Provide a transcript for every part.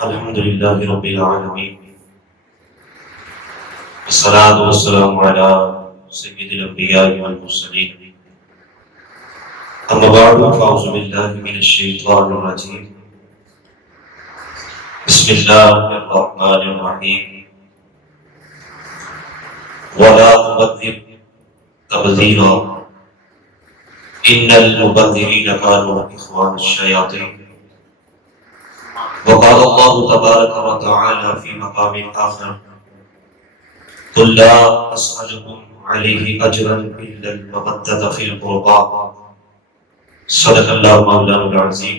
الحمد للہ رب العالمین، والصلاة والسلام على سید الانبیاء والمرسلین، اما بعد فاعوذ باللہ من الشیطان الرجیم، بسم اللہ الرحمن الرحیم، ولا تبذر تبذیرا ان المبذرین كانوا اخوان الشیاطین. وقال الله تبارك وتعالى في مقام آخر: قل لا أسألكم عليه أجرا إلا المودة في القربى. صدق الله مولانا العظيم.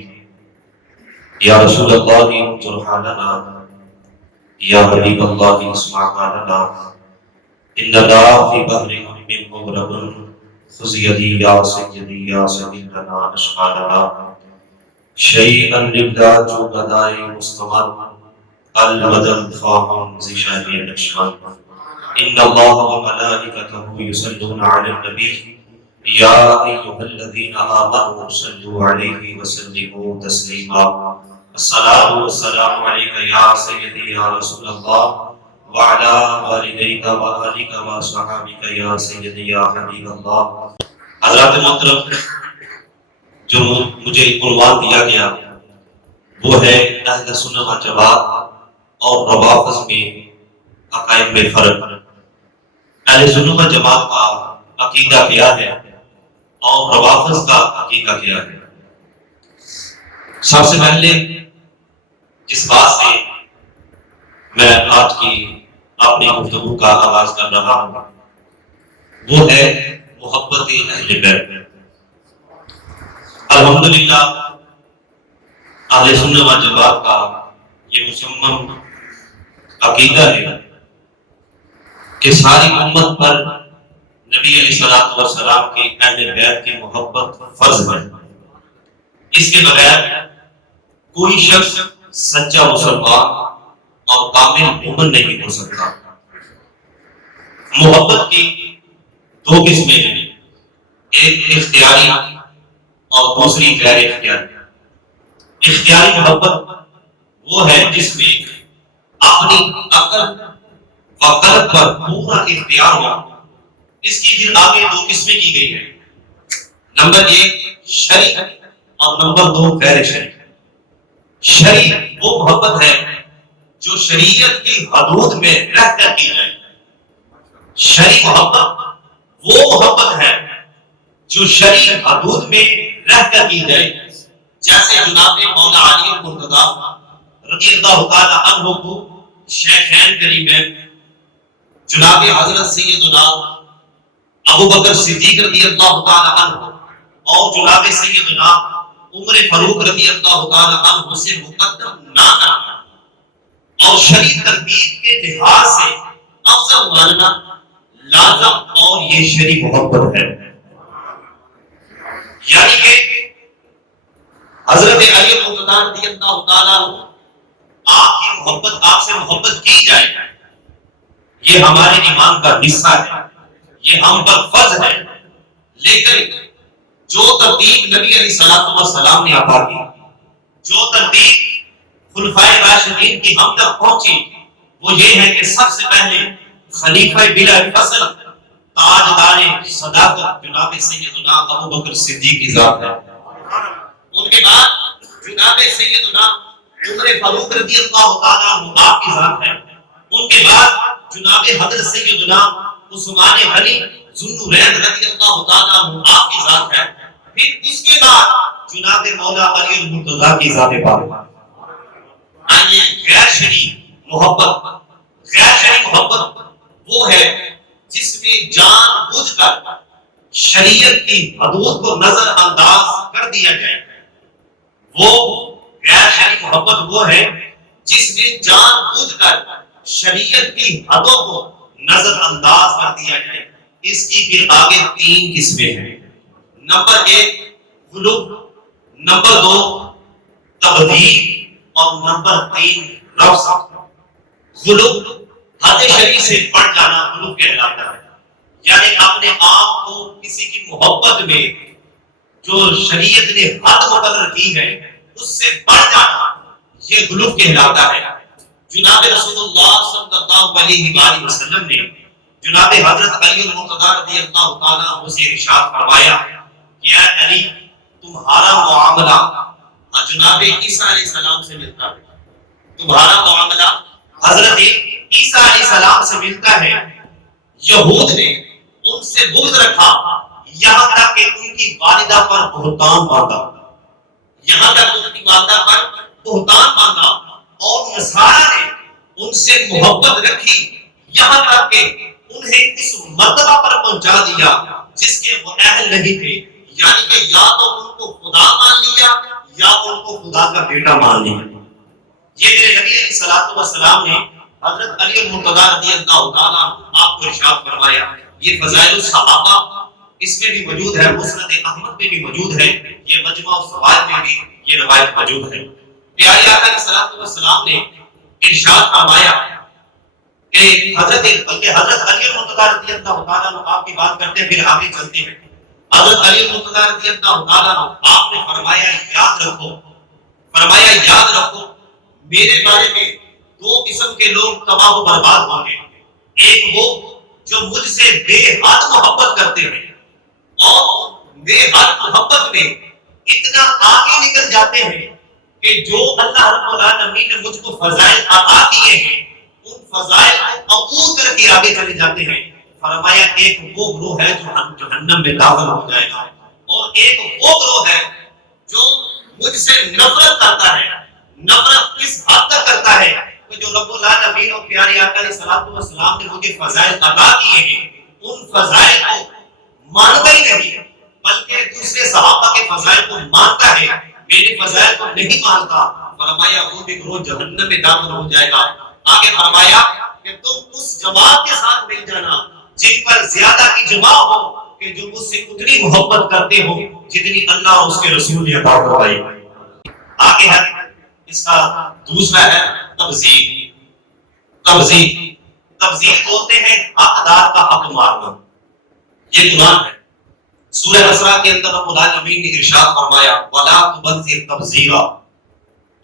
يا رسول الله انظر حالنا، يا حبيب الله اسمع قالنا، إننا في بحر هم مغرق، خذ يدي يا سيدي يا سيدنا أشقالنا. شيئا لله جو غدائے مستمر، المدد خواہم زشان لکشمن. ان اللہ وملائکتہ یصلون علی النبی یا ایہا الذین آمنوا صلوا علیہ وسلموا تسلیما. الصلاۃ والسلام علیک یا سیدی یا رسول اللہ وعلی والدیک وآلک وصحابک یا سیدی یا حبیب اللہ. حضرات محترم، جو مجھے عنوان دیا گیا وہ ہے اہل سنت و جماعت اور روافض میں عقائد میں فرق. اہل سنت و جماعت کا عقیدہ کیا ہے اور روافض کا عقیدہ کیا ہے؟ سب سے پہلے جس بات سے میں آج کی اپنی گفتگو کا آغاز کر رہا ہوں وہ ہے محبت اہل بیت. الحمدللہ اہل سنت و جماعت کا یہ مصمم عقیدہ ہے کہ ساری امت پر نبی علیہ الصلوۃ والسلام کی اہل بیت کی محبت فرض ہے. اس کے بغیر کوئی شخص سچا مسلمان اور کامل مومن نہیں ہو سکتا. محبت کی دو قسمیں ہیں، ایک اختیاری اور دوسری غیر اختیاری. اختیاری محبت وہ ہے جس میں اپنی عقل و قلب پر پورا اختیار ہو. اس کی پھر آگے دو قسمیں کی گئی ہیں، نمبر ایک شرعی اور نمبر دو غیر شرعی. شرعی وہ محبت ہے جو شریعت کی حدود میں رہ کر کی جائے. شرعی محبت وہ محبت ہے جو شرعی حدود میں رہ کر کی جائے. جیسے جناب مولا علی مرتضی رضی اللہ تعالی عنہ کو شیخین کریمین جناب حضرت سیدنا ابو بکر صدیق رضی اللہ تعالی عنہ اور جناب سیدنا عمر فاروق رضی اللہ تعالی عنہ سے مقدم نہ کرنا اور شرعی ترتیب کے لحاظ سے افضل ماننا لازم اور یہ شرعی محبت ہے. یعنی کہ حضرت علی مرتضی رضی اللہ تعالیٰ آپ کی محبت، آپ سے محبت کی جائے، یہ ہمارے ایمان کا حصہ ہے، یہ ہم پر فرض ہے. لیکن جو ترتیب نبی علیہ الصلوۃ والسلام نے عطا کی، جو ترتیب خلفائے راشدین کی ہم تک پہنچی، وہ یہ ہے کہ سب سے پہلے خلیفہ بلا فصل تاجدار صداقت جناب سیدنا ابو بکر صدیق کی ذات ہے. ان کے بعد جناب سیدنا عمر فاروق رضی اللہ تعالی عنہ کی ذات ہے. ان کے بعد جناب حضرت سیدنا عثمان غنی ذوالنورین رضی اللہ تعالی عنہ کی ذات ہے. پھر اس کے بعد جناب مولا علی المرتضی کی ذات پاک. آئیے غیر شرعی محبت. غیر شرعی محبت وہ ہے جس میں جان بوجھ کر شریعت کی حدود کو نظر انداز کر دیا جائے. وہ غیر شرعی محبت وہ ہے جس میں جان بوجھ کر شریعت کی حدوں کو نظر انداز کر دیا جائے. اس کی پھر آگے تین قسمیں ہیں. نمبر ایک غلو، نمبر دو تبدیل اور نمبر تین رفض. غلو حد شرعی سے بڑھ جانا غلو کہلاتا ہے. یعنی اپنے آپ کو کسی کی محبت میں جو شریعت نے حد مقرر کی ہے اس سے بڑھ جانا، یہ غلو کہلاتا ہے۔ جناب رسول اللہ صلی اللہ علیہ وآلہ وسلم نے جناب حضرت علی المرتضی رضی اللہ تعالیٰ عنہ سے ارشاد فرمایا کہ اے علی تمہارا معاملہ جناب عیسیٰ علیہ السلام سے ملتا ہے، تمہارا معاملہ حضرت عیسیٰ علیہ السلام سے ملتا ہے۔ یہود نے ان سے بغض رکھا یہاں تک کہ ان کی والدہ پر بہتان باندھا، یہاں تک ان کی والدہ پر بہتان باندھا، اور نصارہ نے ان سے محبت رکھی یہاں تک کہ انہیں اس مرتبہ پر پہنچا دیا جس کے وہ اہل نہیں تھے، یعنی کہ یا تو ان کو خدا مان لیا یا ان کو خدا کا بیٹا مان لیا۔ یہ میرے نبی علیہ الصلوۃ والسلام نے حضرت علی المرتضی رضی اللہ تعالیٰ آپ کو ارشاد فرمایا۔ یہ فضائل الصحابہ اس میں بھی موجود ہے، مسند احمد میں بھی موجود ہے، یہ مجمع الفوائد میں بھی یہ روایت موجود ہے۔ پیارے آقا علیہ الصلوۃ والسلام نے ارشاد فرمایا کہ حضرت علی المرتضی رضی اللہ تعالیٰ عنہ آپ کی بات کرتے ہیں، پھر آگے چلتے ہیں۔ حضرت علی المرتضی رضی اللہ تعالیٰ عنہ آپ نے فرمایا یاد رکھو، فرمایا یاد رکھو میرے بارے میں دو قسم کے لوگ تباہ و برباد ہوں گے، ایک وہ جو مجھ سے بے حد محبت کرتے ہیں اور بے حد محبت میں اتنا آگے نکل جاتے ہیں کہ جو اللہ رب العالمین نے مجھ کو فضائل عطا کیے ہیں ان فضائل کو قبول کر کے آگے چلے جاتے ہیں۔ فرمایا ایک وہ گروہ ہے جو جہنم میں داخل ہو جائے گا، اور ایک وہ گروہ ہے جو مجھ سے نفرت کرتا ہے۔ نفرت کس حد تک کرتا ہے کہ جو رب العالمین اور پیارے آقا علیہ الصلوۃ والسلام نے مجھے فضائل عطا کیے ہیں ان فضائل کو مانتا ہی نہیں، بلکہ دوسرے صحابہ کے فضائل کو مانتا ہے، میرے فضائل کو نہیں مانتا۔ فرمایا وہ بھی گروہ جہنم میں داخل ہو جائے گا۔ آگے فرمایا کہ تم اس جماعت کے ساتھ مل جانا جن پر زیادہ اجماع ہو کہ جو مجھ سے اتنی محبت کرتے ہو جتنی اللہ اور اس کے رسول نے عطا فرمائی۔ آگے ہے اس کا دوسرا ہے تبذیر۔ تبذیر تبذیر بولتے ہیں حقدار کا حق مارنا، یہ گناہ ہے۔ سورہ اسراء کے اندر رب العالمین نے ارشاد فرمایا وَلَا تُبَذِّرْ تَبْذِيرًا،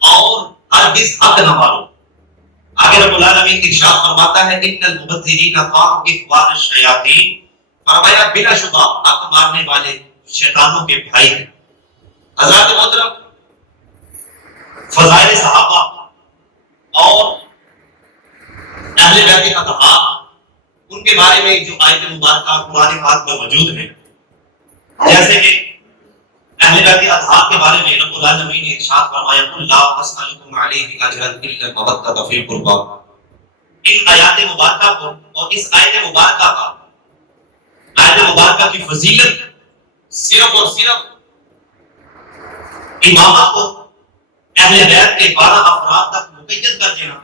اور ہرگز حق نہ مارو۔ آگے رب العالمین ارشاد فرماتا ہے ان المبذرین کانوا اخوان الشیاطین، فرمایا بلا شبہ حق مارنے والے شیطانوں کے بھائی ہیں۔ حضرات محترم، فضائل صحابہ اور اہل بیت اطہار ان کے بارے میں جو آیت مبارکہ قرآن پاک میں موجود ہیں، جیسے کہ اہل بیت اطہار کے بارے میں رب العالمین نے ارشاد فرمایا قل لا اسألکم علیہ اجرا الا المودۃ فی القربى۔ ان آیات مبارکہ کو اور اس آیت مبارکہ کی فضیلت صرف اور صرف امامت کو اہل بیت کے 12 افراد تک مقید کر دینا،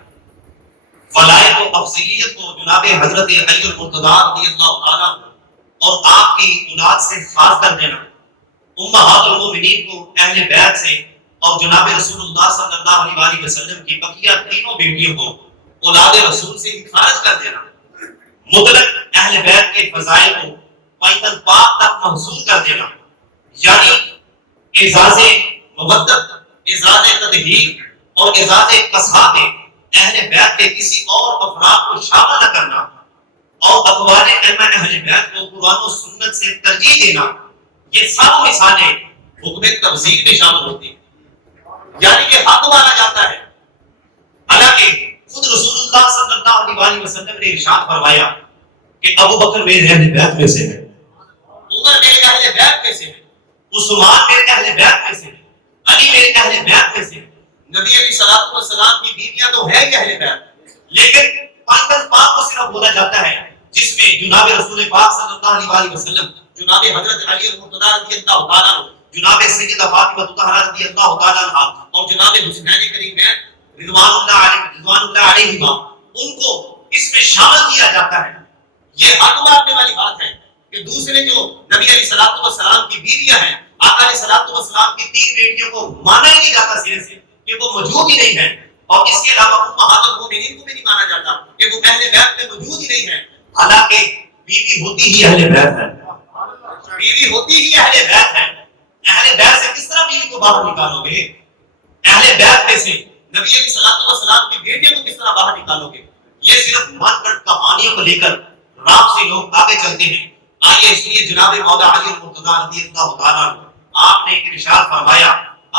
فضائل و افضلیت کو جناب حضرت علی المرتضی رضی اللہ تعالیٰ اور آپ کی اولاد سے خاص کر دینا، امہات المومنین کو اہل بیت سے اور جناب رسول اللہ صلی اللہ علیہ وآلہ وسلم کی بقیہ تینوں بیٹیوں کو اولاد رسول سے بھی خارج کر دینا، مطلق اہل بیت کے فضائل کو پائتن پاک تک محصور کر دینا، یعنی اعزاز مودت، اعزاز تطہیر اور اعزاز قصاب اہل بیت کے کسی اور افراد کو شامل نہ کرنا، اور اقوال ائمہ اہل بیت کو قرآن و سنت سے ترجیح دینا، یہ سب مثالیں حکم تبذیر میں شامل ہوتی ہیں، یعنی کہ حق مانا جاتا ہے۔ حالانکہ خود رسول اللہ صلی اللہ علیہ وآلہ وسلم نے ارشاد فرمایا کہ ابو بکر میرے اہل بیت میں سے ہے، عمر میرے اہل بیت میں سے ہے، عثمان میرے اہل بیت میں سے ہے، علی میرے اہل بیت میں سے ہے۔ نبی علیہ الصلوۃ والسلام کی بیویاں تو ہیں ہی اہل بیت، لیکن پانچ پاک کو صرف بولا جاتا ہے جس میں جناب رسول پاک صلی اللہ علیہ وآلہ وسلم، جناب حضرت علی المرتضی رضی اللہ تعالیٰ عنہ، جناب سیدہ فاطمہ الطاہرہ رضی اللہ تعالیٰ عنہ اور جناب حسین کریم رضوان اللہ علیہما، ان کو اس میں شامل کیا جاتا ہے۔ یہ حق ماننے والی بات ہے کہ دوسرے جو نبی علیہ الصلوۃ والسلام کی بیویاں ہیں، آقا علیہ الصلوۃ والسلام کی 3 بیٹیوں کو مانا ہی نہیں جاتا سرے سے کہ وہ موجود ہی نہیں ہے، اور اس کے علاوہ امہات المومنین کو بھی نہیں مانا جاتا کہ وہ اہل بیت میں موجود ہی نہیں ہے، حالانکہ بیوی ہوتی ہی اہل بیت ہے، بیوی ہوتی ہی اہل بیت ہے۔ اہل بیت سے کس طرح بیوی کو باہر نکالو گے؟ اہل بیت میں سے نبی علیہ السلام کی بیٹے کو کس طرح باہر نکالو گے؟ یہ صرف من گھڑت کہانیوں کو لے کر رام سے لوگ آگے چلتے ہیں۔ آئیے اس لیے جناب مولا علی المرتضیٰ رضی اللہ تعالیٰ عنہ آپ نے ارشاد فرمایا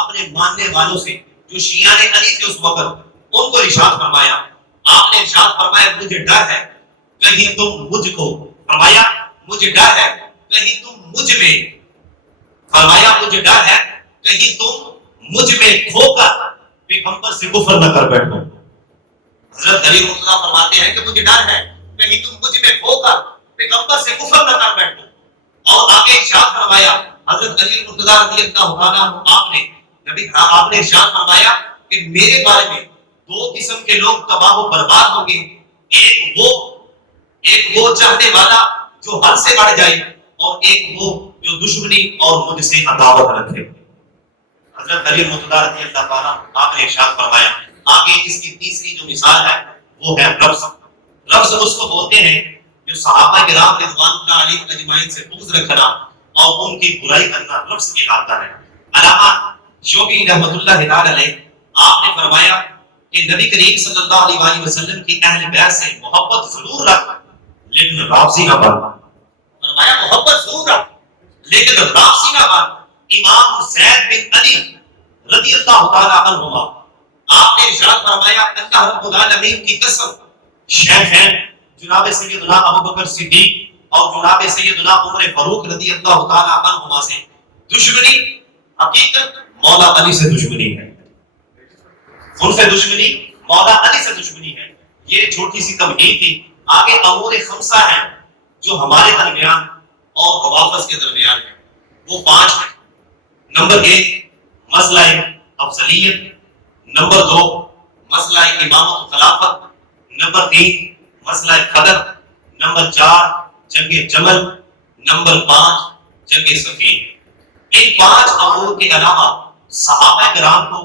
اپنے ماننے والوں سے جو شیعہ علی تھے اس وقت، ان کو ارشاد فرمایا، آپ نے ارشاد فرمایا مجھے ڈر ہے کہیں تم مجھ کو، فرمایا مجھے ڈر ہے کہیں تم مجھ میں، فرمایا مجھے ڈر ہے کہیں تم مجھ میں کھو کر پیغمبر سے کفر نہ کر بیٹھو۔ حضرت علی مرتضیٰ فرماتے ہیں کہ مجھے ڈر ہے کہیں تم مجھ میں کھو کر پیغمبر سے کفر نہ کر بیٹھو۔ اور آگے ارشاد فرمایا حضرت علی مرتضیٰ رضی اللہ تعالیٰ عنہ آپ نے ارشاد فرمایا کہ میرے بارے میں دو قسم کے لوگ تباہ و برباد ہوں گے، ایک وہ چاہنے والا جو حد سے بڑھ جائے، اور ایک وہ جو دشمنی اور مجھ سے عداوت رکھے۔ حضرت علی مرتضیٰ رضی اللہ تعالیٰ آپ نے ارشاد فرمایا آگے اس کی تیسری جو مثال ہے وہ ہے رفض۔ رفض اس کو بولتے ہیں جو صحابہ کرام رضوان اللہ علیہم اجمعین سے بغض رکھنا اور ان کی برائی کرنا رفض کہلاتا ہے۔ علامہ شوقی رحمۃ اللہ تعالی علیہ آپ نے فرمایا کہ نبی کریم صلی اللہ علیہ وسلم کی اہل بیت سے محبت ضرور رکھ لیکن رافضی نہ بن، فرمایا محبت ضرور رکھ لیکن رافضی نہ بن۔ امام زید بن علی رضی اللہ تعالی عنہما آپ نے ارشاد فرمایا اللہ رب العالمین کی قسم، شیخین جناب سیدنا ابوبکر صدیق اور جناب سیدنا عمر فاروق رضی اللہ تعالی عنہما سے دشمنی حقیقت مولا علی سے دشمنی ہے، ان سے دشمنی مولا علی سے دشمنی ہے۔ یہ چھوٹی سی تمہید تھی۔ آگے امور خمسہ ہیں جو ہمارے درمیان اور حوافظ کے درمیان ہیں، وہ 5 ہیں۔ نمبر 1 مسئلہ افضلیت، نمبر 2 مسئلہ امامت و خلافت، نمبر 3 مسئلہ قدر، نمبر 4 جنگ جمل، نمبر 5 جنگ صفین۔ ان 5 امور کے علاوہ صحابہ کرام کو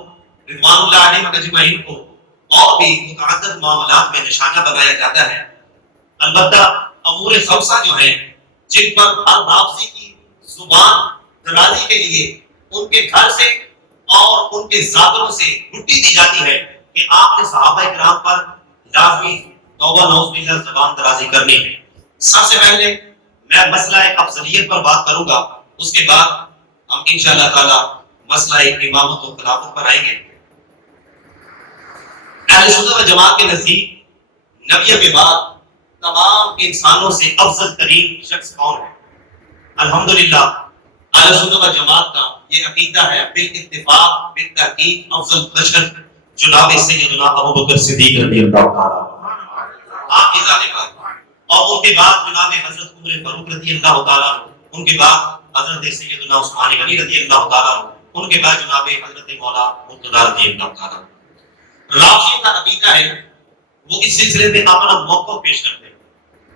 رضوان اللہ علیہم اجمعین کو اور بھی متعدد معاملات میں نشانہ بنایا جاتا ہے۔ البتہ امور خمسہ جو ہیں جن پر ہر رافضی کی زبان درازی کے لیے ان کے گھر سے اور ان کے ذاتوں سے مٹی دی جاتی ہے کہ آپ نے صحابہ کرام پر لازمی توبہ نعوذ باللہ زبان درازی کرنی ہے۔ سب سے پہلے میں مسئلہ افضلیت پر بات کروں گا، اس کے بعد ہم انشاءاللہ تعالی مسئلہ امامت و خلافت پر آئیں گے۔ اہل سنت و جماعت کے نزدیک نبیوں کے بعد تمام انسانوں سے افضل ترین شخص کون ہے؟ الحمدللہ اہل سنت و جماعت کا یہ عقیدہ ہے بالاتفاق بالتحقیق افضل بشر جناب سیدنا ابوبکر صدیق رضی اللہ تعالیٰ آپ کی جانب پر، اور ان کے بعد جناب حضرت عمر فاروق رضی اللہ تعالیٰ، ان کے بعد حضرت سیدنا عثمان غنی رضی اللہ تعالیٰ، ان کے بعد جناب حضرت مولا مرتضیٰ رضی اللہ تعالیٰ۔ رافضی کا عقیدہ ہے وہ اس سلسلے میں اپنا موقف پیش کرتے ہیں،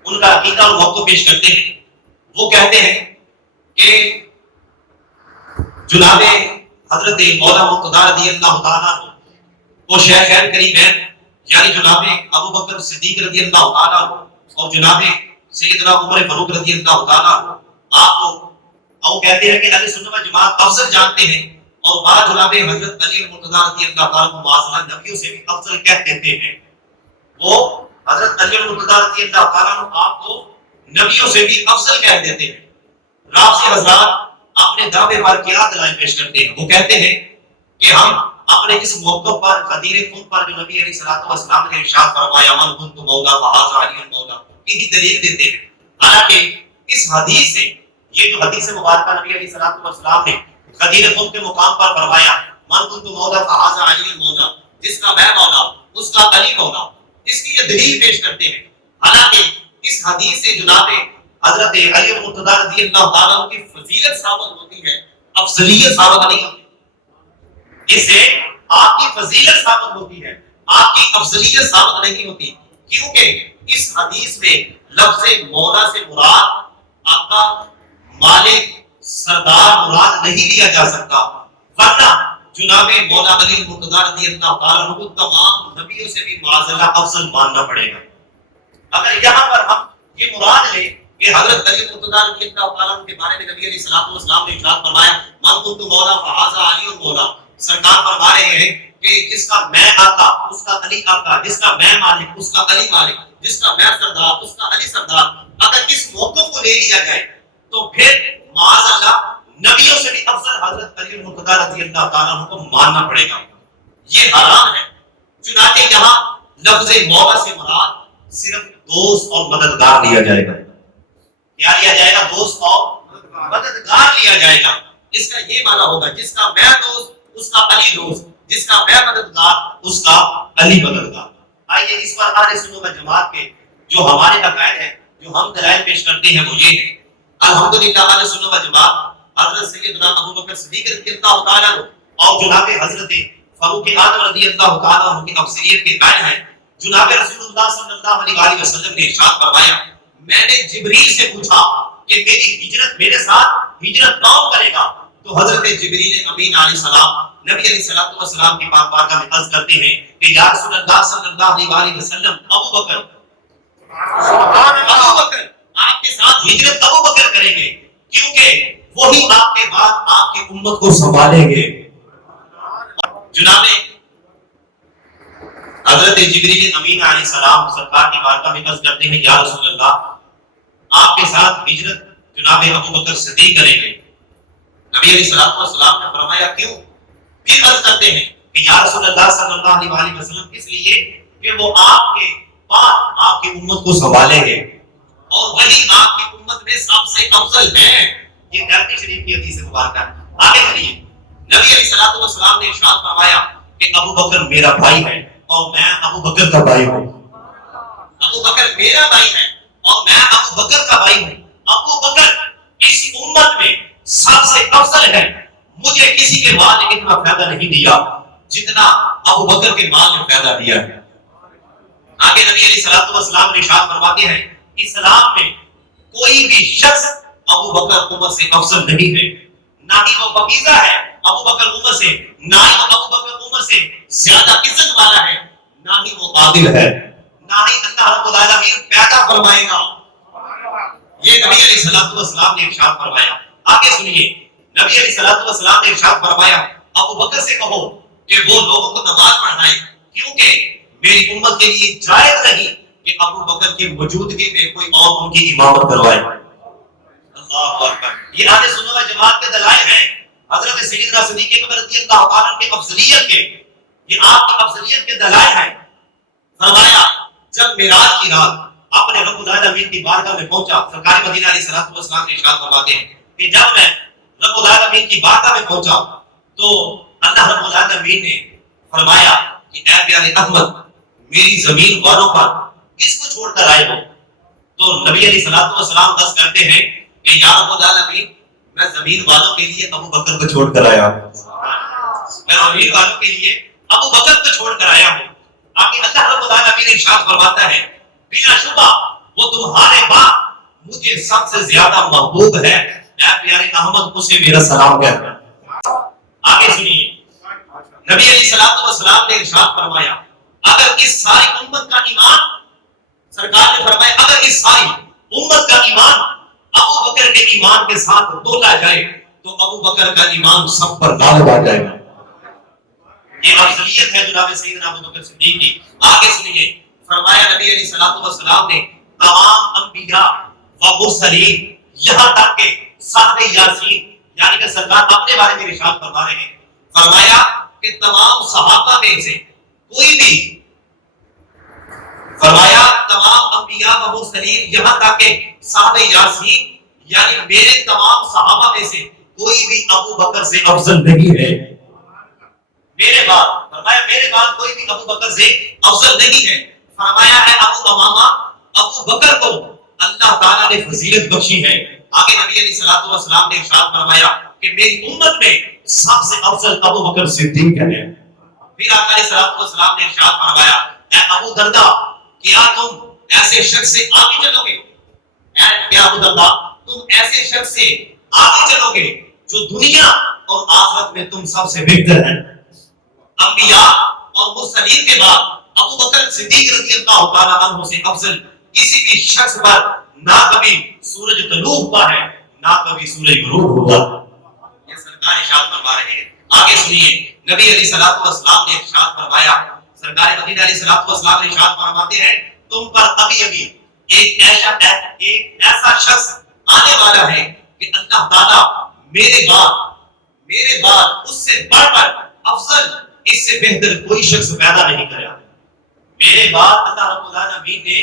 ان کا عقیدہ اور موقف پیش کرتے ہیں۔ وہ کہتے ہیں کہ جناب حضرت مولا مرتضیٰ رضی اللہ تعالیٰ وہ شیخین کریمین یعنی جناب ابوبکر صدیق رضی اللہ تعالیٰ اور جناب سیدنا عمر فاروق رضی اللہ تعالیٰ آپ کو وہ کہتے ہیں کہ اہل سنت و جماعت افضل جانتے ہیں، اور بعد جناب حضرت علی مرتضیٰ رضی اللہ تعالیٰ کو معاذ نبیوں سے بھی افضل کہہ دیتے ہیں۔ وہ حضرت علی مرتضیٰ رضی اللہ تعالیٰ آپ کو نبیوں سے بھی افضل کہہ دیتے ہیں۔ رافضی حضرات اپنے دعوے پر کیا دلائل پیش کرتے ہیں؟ وہ کہتے ہیں کہ ہم اپنے اس موقع پر غدیر خون پر جو نبی علیہ الصلوۃ والسلام نے ارشاد فرمایا من کنت مولا فہذا علی مولا کی دلیل دیتے ہیں، حالانکہ اس حدیث سے یہ جو حدیث مبارکہ نبی علیہ الصلوۃ والسلام نے غدیر خون کے مقام پر فرمایا من کنت مولا فہذا علی مولا، جس کا میں مولا اس کا علی مولا، اس کی یہ دلیل پیش کرتے ہیں، حالانکہ اس حدیث سے جناب حضرت علی مرتضیٰ رضی اللہ تعالیٰ کی فضیلت ثابت ہوتی ہے، افضلیت ثابت نہیں ہوتی۔ اس سے آپ کی فضیلت ثابت ہوتی ہے، آپ کی افضلیت ثابت نہیں ہوتی، کیونکہ اس حدیث میں لفظ مولا سے مراد آقا مالک سردار مراد نہیں لیا جا سکتا، ورنہ جناب مولا علی مرتضیٰ رضی اللہ تعالیٰ کو تمام نبیوں سے بھی معاذ اللہ افضل ماننا پڑے گا۔ اگر یہاں پر ہم یہ مراد لیں کہ حضرت علی مرتضیٰ رضی اللہ تعالیٰ کے بارے میں نبی علیہ الصلوۃ والسلام نے ارشاد فرمایا من کنت مولا فہذا علی مولا، سرکار فرما رہے ہیں کہ جس کا میں آقا اس کا علی آقا، جس کا میں مالک اس کا علی مالک، جس کا میں سردار اس کا علی سردار. اگر اس موقف کو لے لیا جائے تو پھر معاذ اللہ نبیوں سے بھی افضل حضرت علی المرتضیٰ رضی اللہ تعالیٰ عنہ کو ماننا پڑے گا. یہ حرام ہے. چنانچہ یہاں لفظ مولا سے مراد صرف دوست اور مددگار لیا جائے گا. کیا لیا جائے گا؟ دوست اور مددگار لیا جائے گا. اس کا یہ معنی ہوگا جس کا میں دوست اس کا علی دوست، جس کا میں مددگار اس کا علی مددگار. آئیے اس پر اہل سنت و جماعت کے جو ہمارے عقائد ہیں، جو ہم دلائل پیش کرتے ہیں وہ یہ ہے. الحمدللہ اہل سنت و جماعت حضرت سیدنا ابو بکر صدیق رضی اللہ تعالیٰ عنہ اور جناب حضرت فاروق اعظم رضی اللہ تعالیٰ عنہ کی افضلیت کے قائل ہیں. جناب رسول اللہ صلی اللہ علیہ وسلم نے ارشاد فرمایا، میں نے جبریل سے پوچھا کہ میری ہجرت میرے ساتھ ہجرت کون کرے گا؟ تو حضرت جبریل امین علیہ السلام نبی علیہ السلام کی پاک بارگاہ میں عرض کرتے ہیں کہ یا رسول اللہ صلی اللہ علیہ وسلم ابو بکر، ابو بکر آپ کے ساتھ ہجرت ابو بکر کریں گے کیونکہ وہی آپ کے بعد آپ کی امت کو سنبھالیں گے. جناب حضرت جبریل امین علیہ السلام سرکار کی بارگاہ میں عرض کرتے ہیں یا رسول اللہ آپ کے ساتھ ہجرت جناب ابو بکر صدیق کریں گے. نبی علیہ السلام نے فرمایا کیوں؟ پھر عرض کرتے ہیں کہ یا رسول اللہ صلی اللہ علیہ وسلم اس لیے کہ وہ آپ کے بعد آپ کی امت کو سنبھالیں گے اور وہی آپ کی امت میں سب سے افضل ہیں. یہ درد شریف کی حدیث مبارکہ ہے. آگے چلیے نبی علیہ السلام نے ارشاد فرمایا کہ ابو بکر میرا بھائی ہے اور میں ابو بکر کا بھائی ہوں. ابو بکر میرا بھائی ہے اور میں ابو بکر کا بھائی ہوں. ابو بکر اس امت میں سب سے افضل ہے. مجھے کسی کے مال نے اتنا فائدہ نہیں دیا جتنا ابو بکر کے مال نے فائدہ دیا ہے. آگے نبی علیہ السلام نے ارشاد فرماتے ہیں اسلام میں کوئی بھی شخص ابو بکر عمر سے افضل نہیں ہے. نہ ہی وہ بقیزہ ہے ابو بکر عمر سے، نہ ہی وہ ابو بکر عمر سے زیادہ عزت والا ہے، نہ ہی وہ عادل ہے، نہ ہی اللہ رب العالمین پیدا فرمائے گا. یہ نبی علیہ السلام نے ارشاد فرمایا. آگے سنیے نبی علیہ السلام نے ارشاد فرمایا ابو بکر سے کہو کہ وہ لوگوں کو نماز پڑھائیں کیونکہ میری امت کے لیے جائز نہیں کہ ابو بکر کی موجودگی میں کوئی اور ان کی امامت کروائے. اللہ اکبر. یہ اہل سنت و جماعت کے دلائل ہیں حضرت سیدنا صدیق اکبر رضی اللہ تعالیٰ کی افضلیت کے. یہ آپ کی افضلیت کے دلائل ہیں. فرمایا جب معراج کی رات اپنے رب العالمین کی بارگاہ میں پہنچا، سرکار مدینہ علیہ السلام نے ارشاد فرماتے ہیں کہ جب میں رب العالمین کی بارگاہ میں پہنچا تو اللہ رب العالمین نے فرمایا کہ اے پیارے احمد میری زمین والوں پر کس کو چھوڑ کر آئے ہو؟ تو نبی علیہ السلام عرض کرتے ہیں کہ یا رب العالمین میں زمین والوں کے لیے ابو بکر کو چھوڑ کر آیا ہوں. میں زمین والوں کے لیے ابو بکر کو چھوڑ کر آیا ہوں. آگے اللہ رب العالمین ارشاد فرماتا ہے بلا شبہ وہ تمہارے بعد مجھے سب سے زیادہ محبوب ہے. اے پیارے احمد اسے میرا سلام کہنا. آگے سنیے نبی علیہ السلام نے ارشاد فرمایا اگر اس ساری امت کا ایمان، سرکار نے فرمایا اگر اس ساری امت کا ایمان ابو بکر کے ایمان کے ساتھ تولا جائے تو ابو بکر کا ایمان سب پر غالب آ جائے گا. یہ افضلیت ہے جناب سیدنا ابو بکر صدیق کی. آگے سنیے فرمایا نبی علیہ السلام نے تمام انبیاء و مرسلین یہاں تک کہ صاحب یاسین یعنی کہ سرکار اپنے بارے میں ارشاد فرما رہے ہیں. فرمایا کہ تمام صحابہ میں سے کوئی بھی، فرمایا تمام انبیاء و مرسلین یہاں تک کہ صاحب یاسین یعنی میرے تمام صحابہ میں سے کوئی بھی ابو بکر سے افضل نہیں ہے. میرے بعد فرمایا میرے بعد کوئی بھی ابو بکر سے افضل نہیں ہے. فرمایا ہے ابو امامہ ابو بکر کو اللہ تعالیٰ نے فضیلت بخشی ہے. آگے نبی علیہ السلام نے ارشاد فرمایا کہ میری امت میں سب سے افضل ابو بکر صدیق ہے. پھر آقا علیہ السلام نے ارشاد فرمایا اے ابو دردا کیا تم ایسے شخص سے آگے چلو گے؟ اے ابو دردا تم ایسے شخص سے آگے چلو گے جو دنیا اور آخرت میں تم سب سے بہتر ہیں. انبیاء اور مرسلین کے بعد ابو بکر صدیق رضی اللہ تعالیٰ عنہ سے افضل کسی بھی شخص پر نہ کبھی سورج طلوع ہوتا ہے نہ کبھی سورج غروب ہوتا. یہ سرکار ارشاد فرما رہے ہیں. آگے سنیے نبی علیہ الصلوۃ والسلام نے ارشاد فرمایا، سرکار مدینہ علیہ الصلوۃ والسلام نے ارشاد فرماتے ہیں تم پر ابھی ابھی ایک ایسا شخص آنے والا ہے کہ اللہ تعالیٰ میرے بعد اس سے بڑھ کر افضل، اس سے بہتر کوئی شخص پیدا نہیں کرا۔ میرے بعد اللہ رب العالمین نے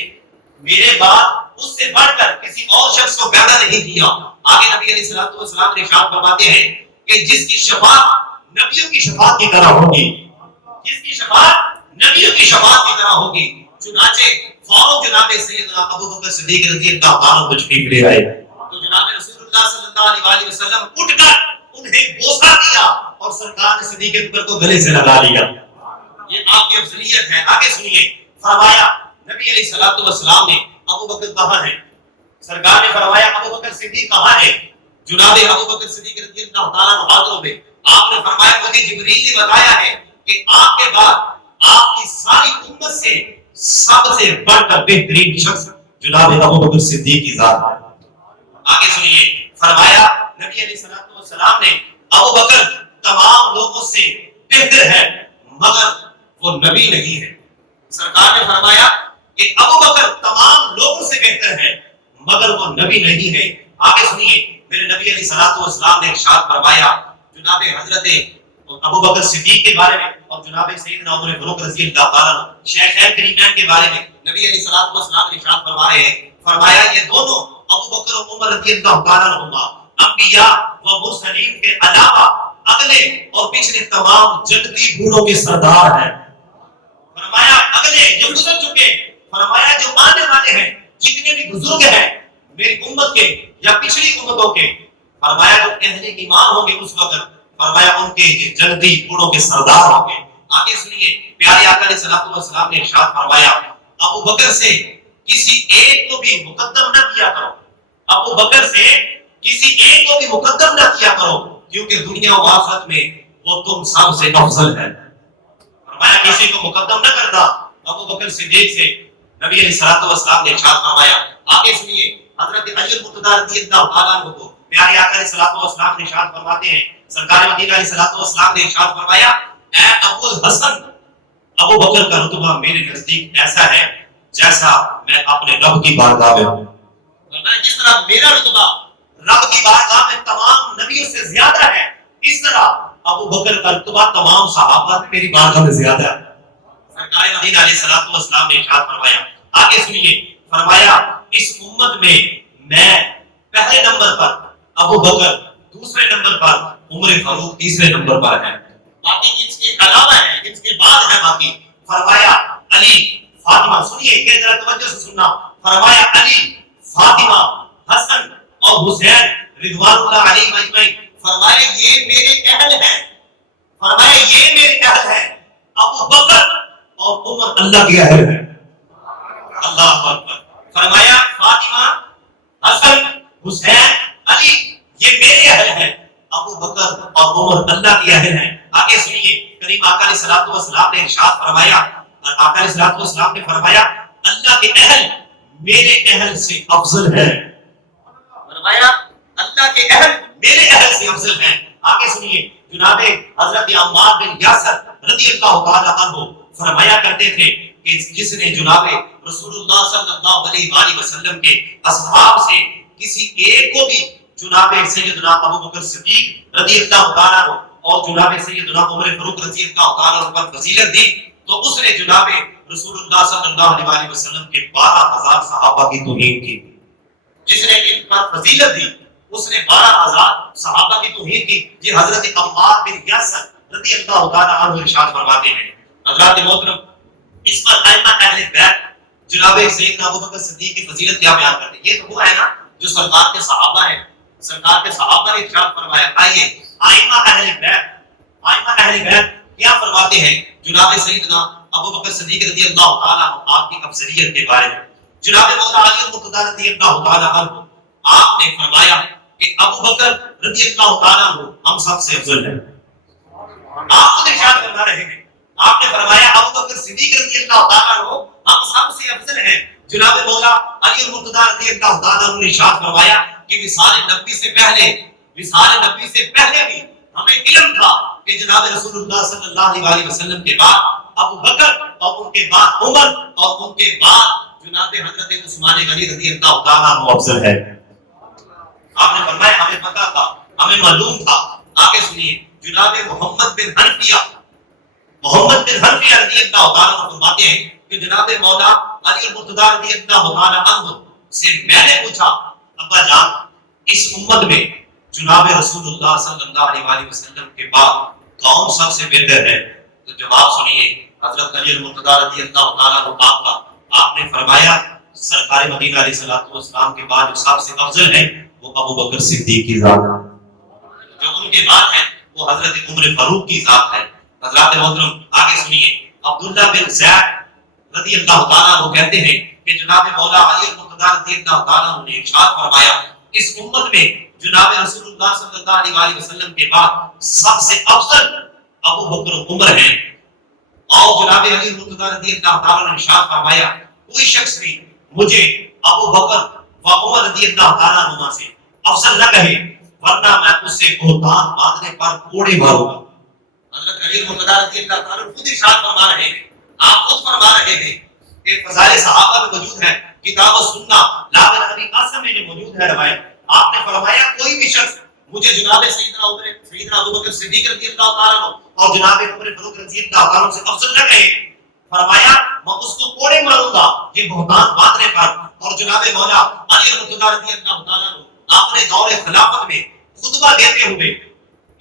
میرے بعد اس سے بڑھ کر کسی اور شخص کو پیدا نہیں کیا۔ آگے نبی علیہ الصلوۃ والسلام نے ارشاد فرماتے ہیں کہ جس کی شفاعت نبیوں کی شفاعت کی طرح ہوگی، جس کی شفاعت نبیوں کی شفاعت کی طرح ہوگی، چنانچہ فوراً جناب سیدنا ابو بکر صدیق رضی اللہ عنہ تشریف لے آئے تو جناب رسول اللہ صلی اللہ علیہ وسلم اٹھ کر انہیں بوسہ دیا اور سرکار نے صدیق اکبر کو گلے سے لگا لیا۔ یہ آپ کی افضلیت ہے۔ آگے سنیے، فرمایا نبی علیہ الصلوۃ والسلام نے ابو بکر کہاں ہے؟ سرکار نے فرمایا ابو بکر صدیق کہاں ہے؟ جناب ابو بکر صدیق رضی اللہ تعالیٰ عنہ حاضر ہوئے۔ آپ نے فرمایا مجھے جبریل نے بتایا ہے کہ آپ کے بعد آپ کی ساری امت سے سب سے بڑھ کر بہترین شخص جناب ابو بکر صدیق کی ذات ہے۔ آگے سنیے، فرمایا نبی علیہ الصلوۃ والسلام نے ابو بکر تمام لوگوں سے بہتر ہے مگر وہ نبی نہیں ہے۔ سرکار نے فرمایا کہ ابو بکر تمام لوگوں سے بہتر ہے مگر وہ نبی نہیں ہے۔ آگے سنیے، میرے نبی علیہ الصلوۃ والسلام نے ارشاد فرمایا جناب حضرت ابو بکر صدیق کے بارے میں اور جناب سیدنا عمر فاروق رضی اللہ تعالیٰ عنہ شیخین کریمین کے بارے میں نبی علیہ الصلوۃ والسلام نے ارشاد فرما رہے ہیں، فرمایا یہ دونوں ابو بکر اور عمر رضی اللہ تعالیٰ عنہما انبیاء و مرسلین کے علاوہ اگلے اور پچھلے تمام جنتی بوڑھوں کے سردار ہیں۔ فرمایا اگلے جو گزر چکے، فرمایا جو آنے والے ہیں، جتنے بھی بزرگ ہیں میری امت کے یا پچھلی امتوں کے، فرمایا جو اہل ایمان ہوں گے اس وقت، فرمایا ان کے جنتی بوڑھوں کے سردار ہوں گے۔ آگے سنیے، پیارے آقا علیہ الصلوۃ والسلام نے ارشاد فرمایا ابو بکر سے کسی ایک کو بھی مقدم نہ کیا کرو، ابو بکر سے کسی ایک کو بھی مقدم نہ کیا کرو کیونکہ دنیا و آخرت میں وہ تم سب سے افضل ہے۔ فرمایا کسی کو مقدم نہ کرنا ابو بکر صدیق سے، نبی علیہ الصلوۃ والسلام نے ارشاد فرمایا۔ آگے سنیے، حضرت علی المرتضیٰ رضی اللہ تعالیٰ عنہ کو پیارے آقا علیہ الصلوۃ والسلام نے ارشاد فرماتے ہیں، سرکار مدینہ علیہ الصلوۃ والسلام نے ارشاد فرمایا اے ابو الحسن، ابو بکر کا رتبہ میرے نزدیک ایسا ہے جیسا میں اپنے رب کی بارگاہ میں ہوں۔ فرمایا جس طرح میرا رتبہ رب کی بارگاہ میں تمام نبیوں سے زیادہ ہے، اس طرح ابو بکر کا رتبہ تمام صحابہ میری بارگاہ میں زیادہ ہے۔ سرکار مدینہ علیہ الصلوۃ والسلام نے ارشاد فرمایا، آگے سنیے، فرمایا اس امت میں پہلے نمبر پر ابو بکر، دوسرے نمبر پر عمر فاروق، تیسرے نمبر پر ہے، باقی اس کے علاوہ ہے، اس کے بعد ہے باقی۔ فرمایا علی، فاطمہ، سنیے یہ ذرا توجہ سے سننا، فرمایا علی، فاطمہ، حسن اور حسین رضوان اللہ علیہم اجمعین، فرمایا یہ میرے اہل ہیں، فرمایا یہ میرے اہل ہیں، ابو بکر اور عمر اللہ کے اہل ہیں۔ اللہ اکبر۔ فرمایا فاطمہ، حسن، حسین، علی یہ میرے اہل ہیں، ابو بکر اور عمر اللہ کے اہل ہیں۔ آگے سنیے، کریم آقا علیہ الصلوۃ والسلام نے ارشاد فرمایا، آقا علیہ الصلوۃ والسلام نے فرمایا اللہ کے اہل میرے اہل سے افضل ہیں، فرمایا اللہ کے اہل میرے اہل سے افضل ہیں۔ آگے سنیے، جناب حضرت عمار بن یاسر رضی اللہ تعالیٰ عنہ فرمایا کرتے تھے کہ جس نے جناب رسول اللہ صلی اللہ علیہ وآلہ وسلم کے اصحاب سے کسی ایک کو بھی جناب سیدنا ابو بکر صدیق رضی اللہ تعالیٰ عنہ اور جناب سیدنا عمر فاروق رضی اللہ تعالیٰ عنہ پر فضیلت دی تو اس نے جناب رسول اللہ صلی اللہ علیہ وآلہ وسلم کے 12,000 صحابہ کی توہین کی۔ جس نے ان پر فضیلت دی اس نے 12,000 صحابہ کی توہین کی۔ یہ حضرت عمار بن یاسر رضی اللہ تعالیٰ عنہ ارشاد فرماتے ہیں۔ حضرات محترم، اس پر ائمہ اہل بیت جناب سیدنا ابو بکر صدیق کی فضیلت کیا بیان کرتے ہیں؟ یہ تو وہ ہے نا جو سرکار کے صحابہ ہیں، سرکار کے صحابہ نے ارشاد فرمایا۔ آئیے ائمہ اہل بیت کیا فرماتے ہیں جناب سیدنا ابو بکر صدیق رضی اللہ تعالیٰ عنہ آپ کی افضلیت کے بارے میں۔ جناب مولا علی المرتضیٰ رضی اللہ تعالیٰ عنہ آپ نے فرمایا کہ ابو بکر رضی اللہ تعالیٰ عنہ ہم سب سے افضل ہیں۔ آپ خود ارشاد فرما رہے ہیں، آپ نے فرمایا ابو بکر صدیق رضی اللہ تعالیٰ عنہ ہم سب سے افضل ہیں۔ جناب مولا علی المرتضیٰ رضی اللہ تعالیٰ عنہ نے ارشاد فرمایا کہ وصال نبی سے پہلے بھی ہمیں علم تھا کہ جناب رسول اللہ صلی اللہ علیہ وسلم کے بعد ابو بکر اور ان کے بعد عمر اور ان کے بعد جناب حضرت عثمان غنی رضی اللہ تعالیٰ عنہ افضل ہے. آپ نے فرمایا ہمیں پتا تھا، ہمیں معلوم تھا. آگے سنیے، جناب محمد بن حنفیہ رضی اللہ تعالیٰ عنہ فرماتے ہیں کہ جناب مولا علی المرتضی رضی اللہ تعالیٰ عنہ سے میں نے پوچھا، ابا جان اس امت میں جناب رسول اللہ صلی اللہ علیہ وسلم کے بعد کون سب سے بہتر ہے؟ تو جواب سنیے حضرت علی المرتضی رضی اللہ تعالیٰ عنہ کا. آپ نے فرمایا سرکار مدینہ علیہ الصلوۃ والسلام کے بعد جو سب سے افضل ہے وہ ابو بکر صدیق کی ذات ہے. جو ان کے بعد ہے وہ حضرت عمر فاروق کی ذات ہے. حضرات محترم آگے سنیے، عبداللہ بن زید رضی اللہ تعالیٰ عنہ کہتے ہیں کہ جناب مولا علی المرتضی رضی اللہ تعالیٰ عنہ نے ارشاد فرمایا اس امت میں جناب رسول اللہ صلی اللہ علیہ وسلم کے بعد سب سے افضل ابو بکر و عمر ہیں. اور جناب علی المرتضی رضی اللہ تعالیٰ نے ارشاد فرمایا کوئی شخص بھی مجھے ابو بکر و عمر رضی اللہ تعالیٰ عنہ سے افضل نہ کہے ورنہ میں اس سے بہتان باندھنے پر کوڑے ماروں گا. حضرت علی المرتضی رضی اللہ تعالیٰ خود ارشاد فرما رہے ہیں، آپ خود فرما رہے ہیں کہ فضائل صحابہ میں موجود ہے، کتاب و سنہ لا بن ابی قاسم میں جو موجود ہے روایت. آپ نے فرمایا کوئی بھی شخص مجھے جناب سیدنا ابو بکر صدیق رضی اللہ تعالیٰ عنہ اور جناب عمر فاروق رضی اللہ تعالیٰ عنہ سے افضل نہ کہے، فرمایا میں اس کو کوڑے ماروں گا یہ بہتان باندھنے پر. اور جناب مولا علی المرتضی رضی اللہ تعالیٰ عنہ اپنے دور خلافت میں خطبہ دیتے ہوئے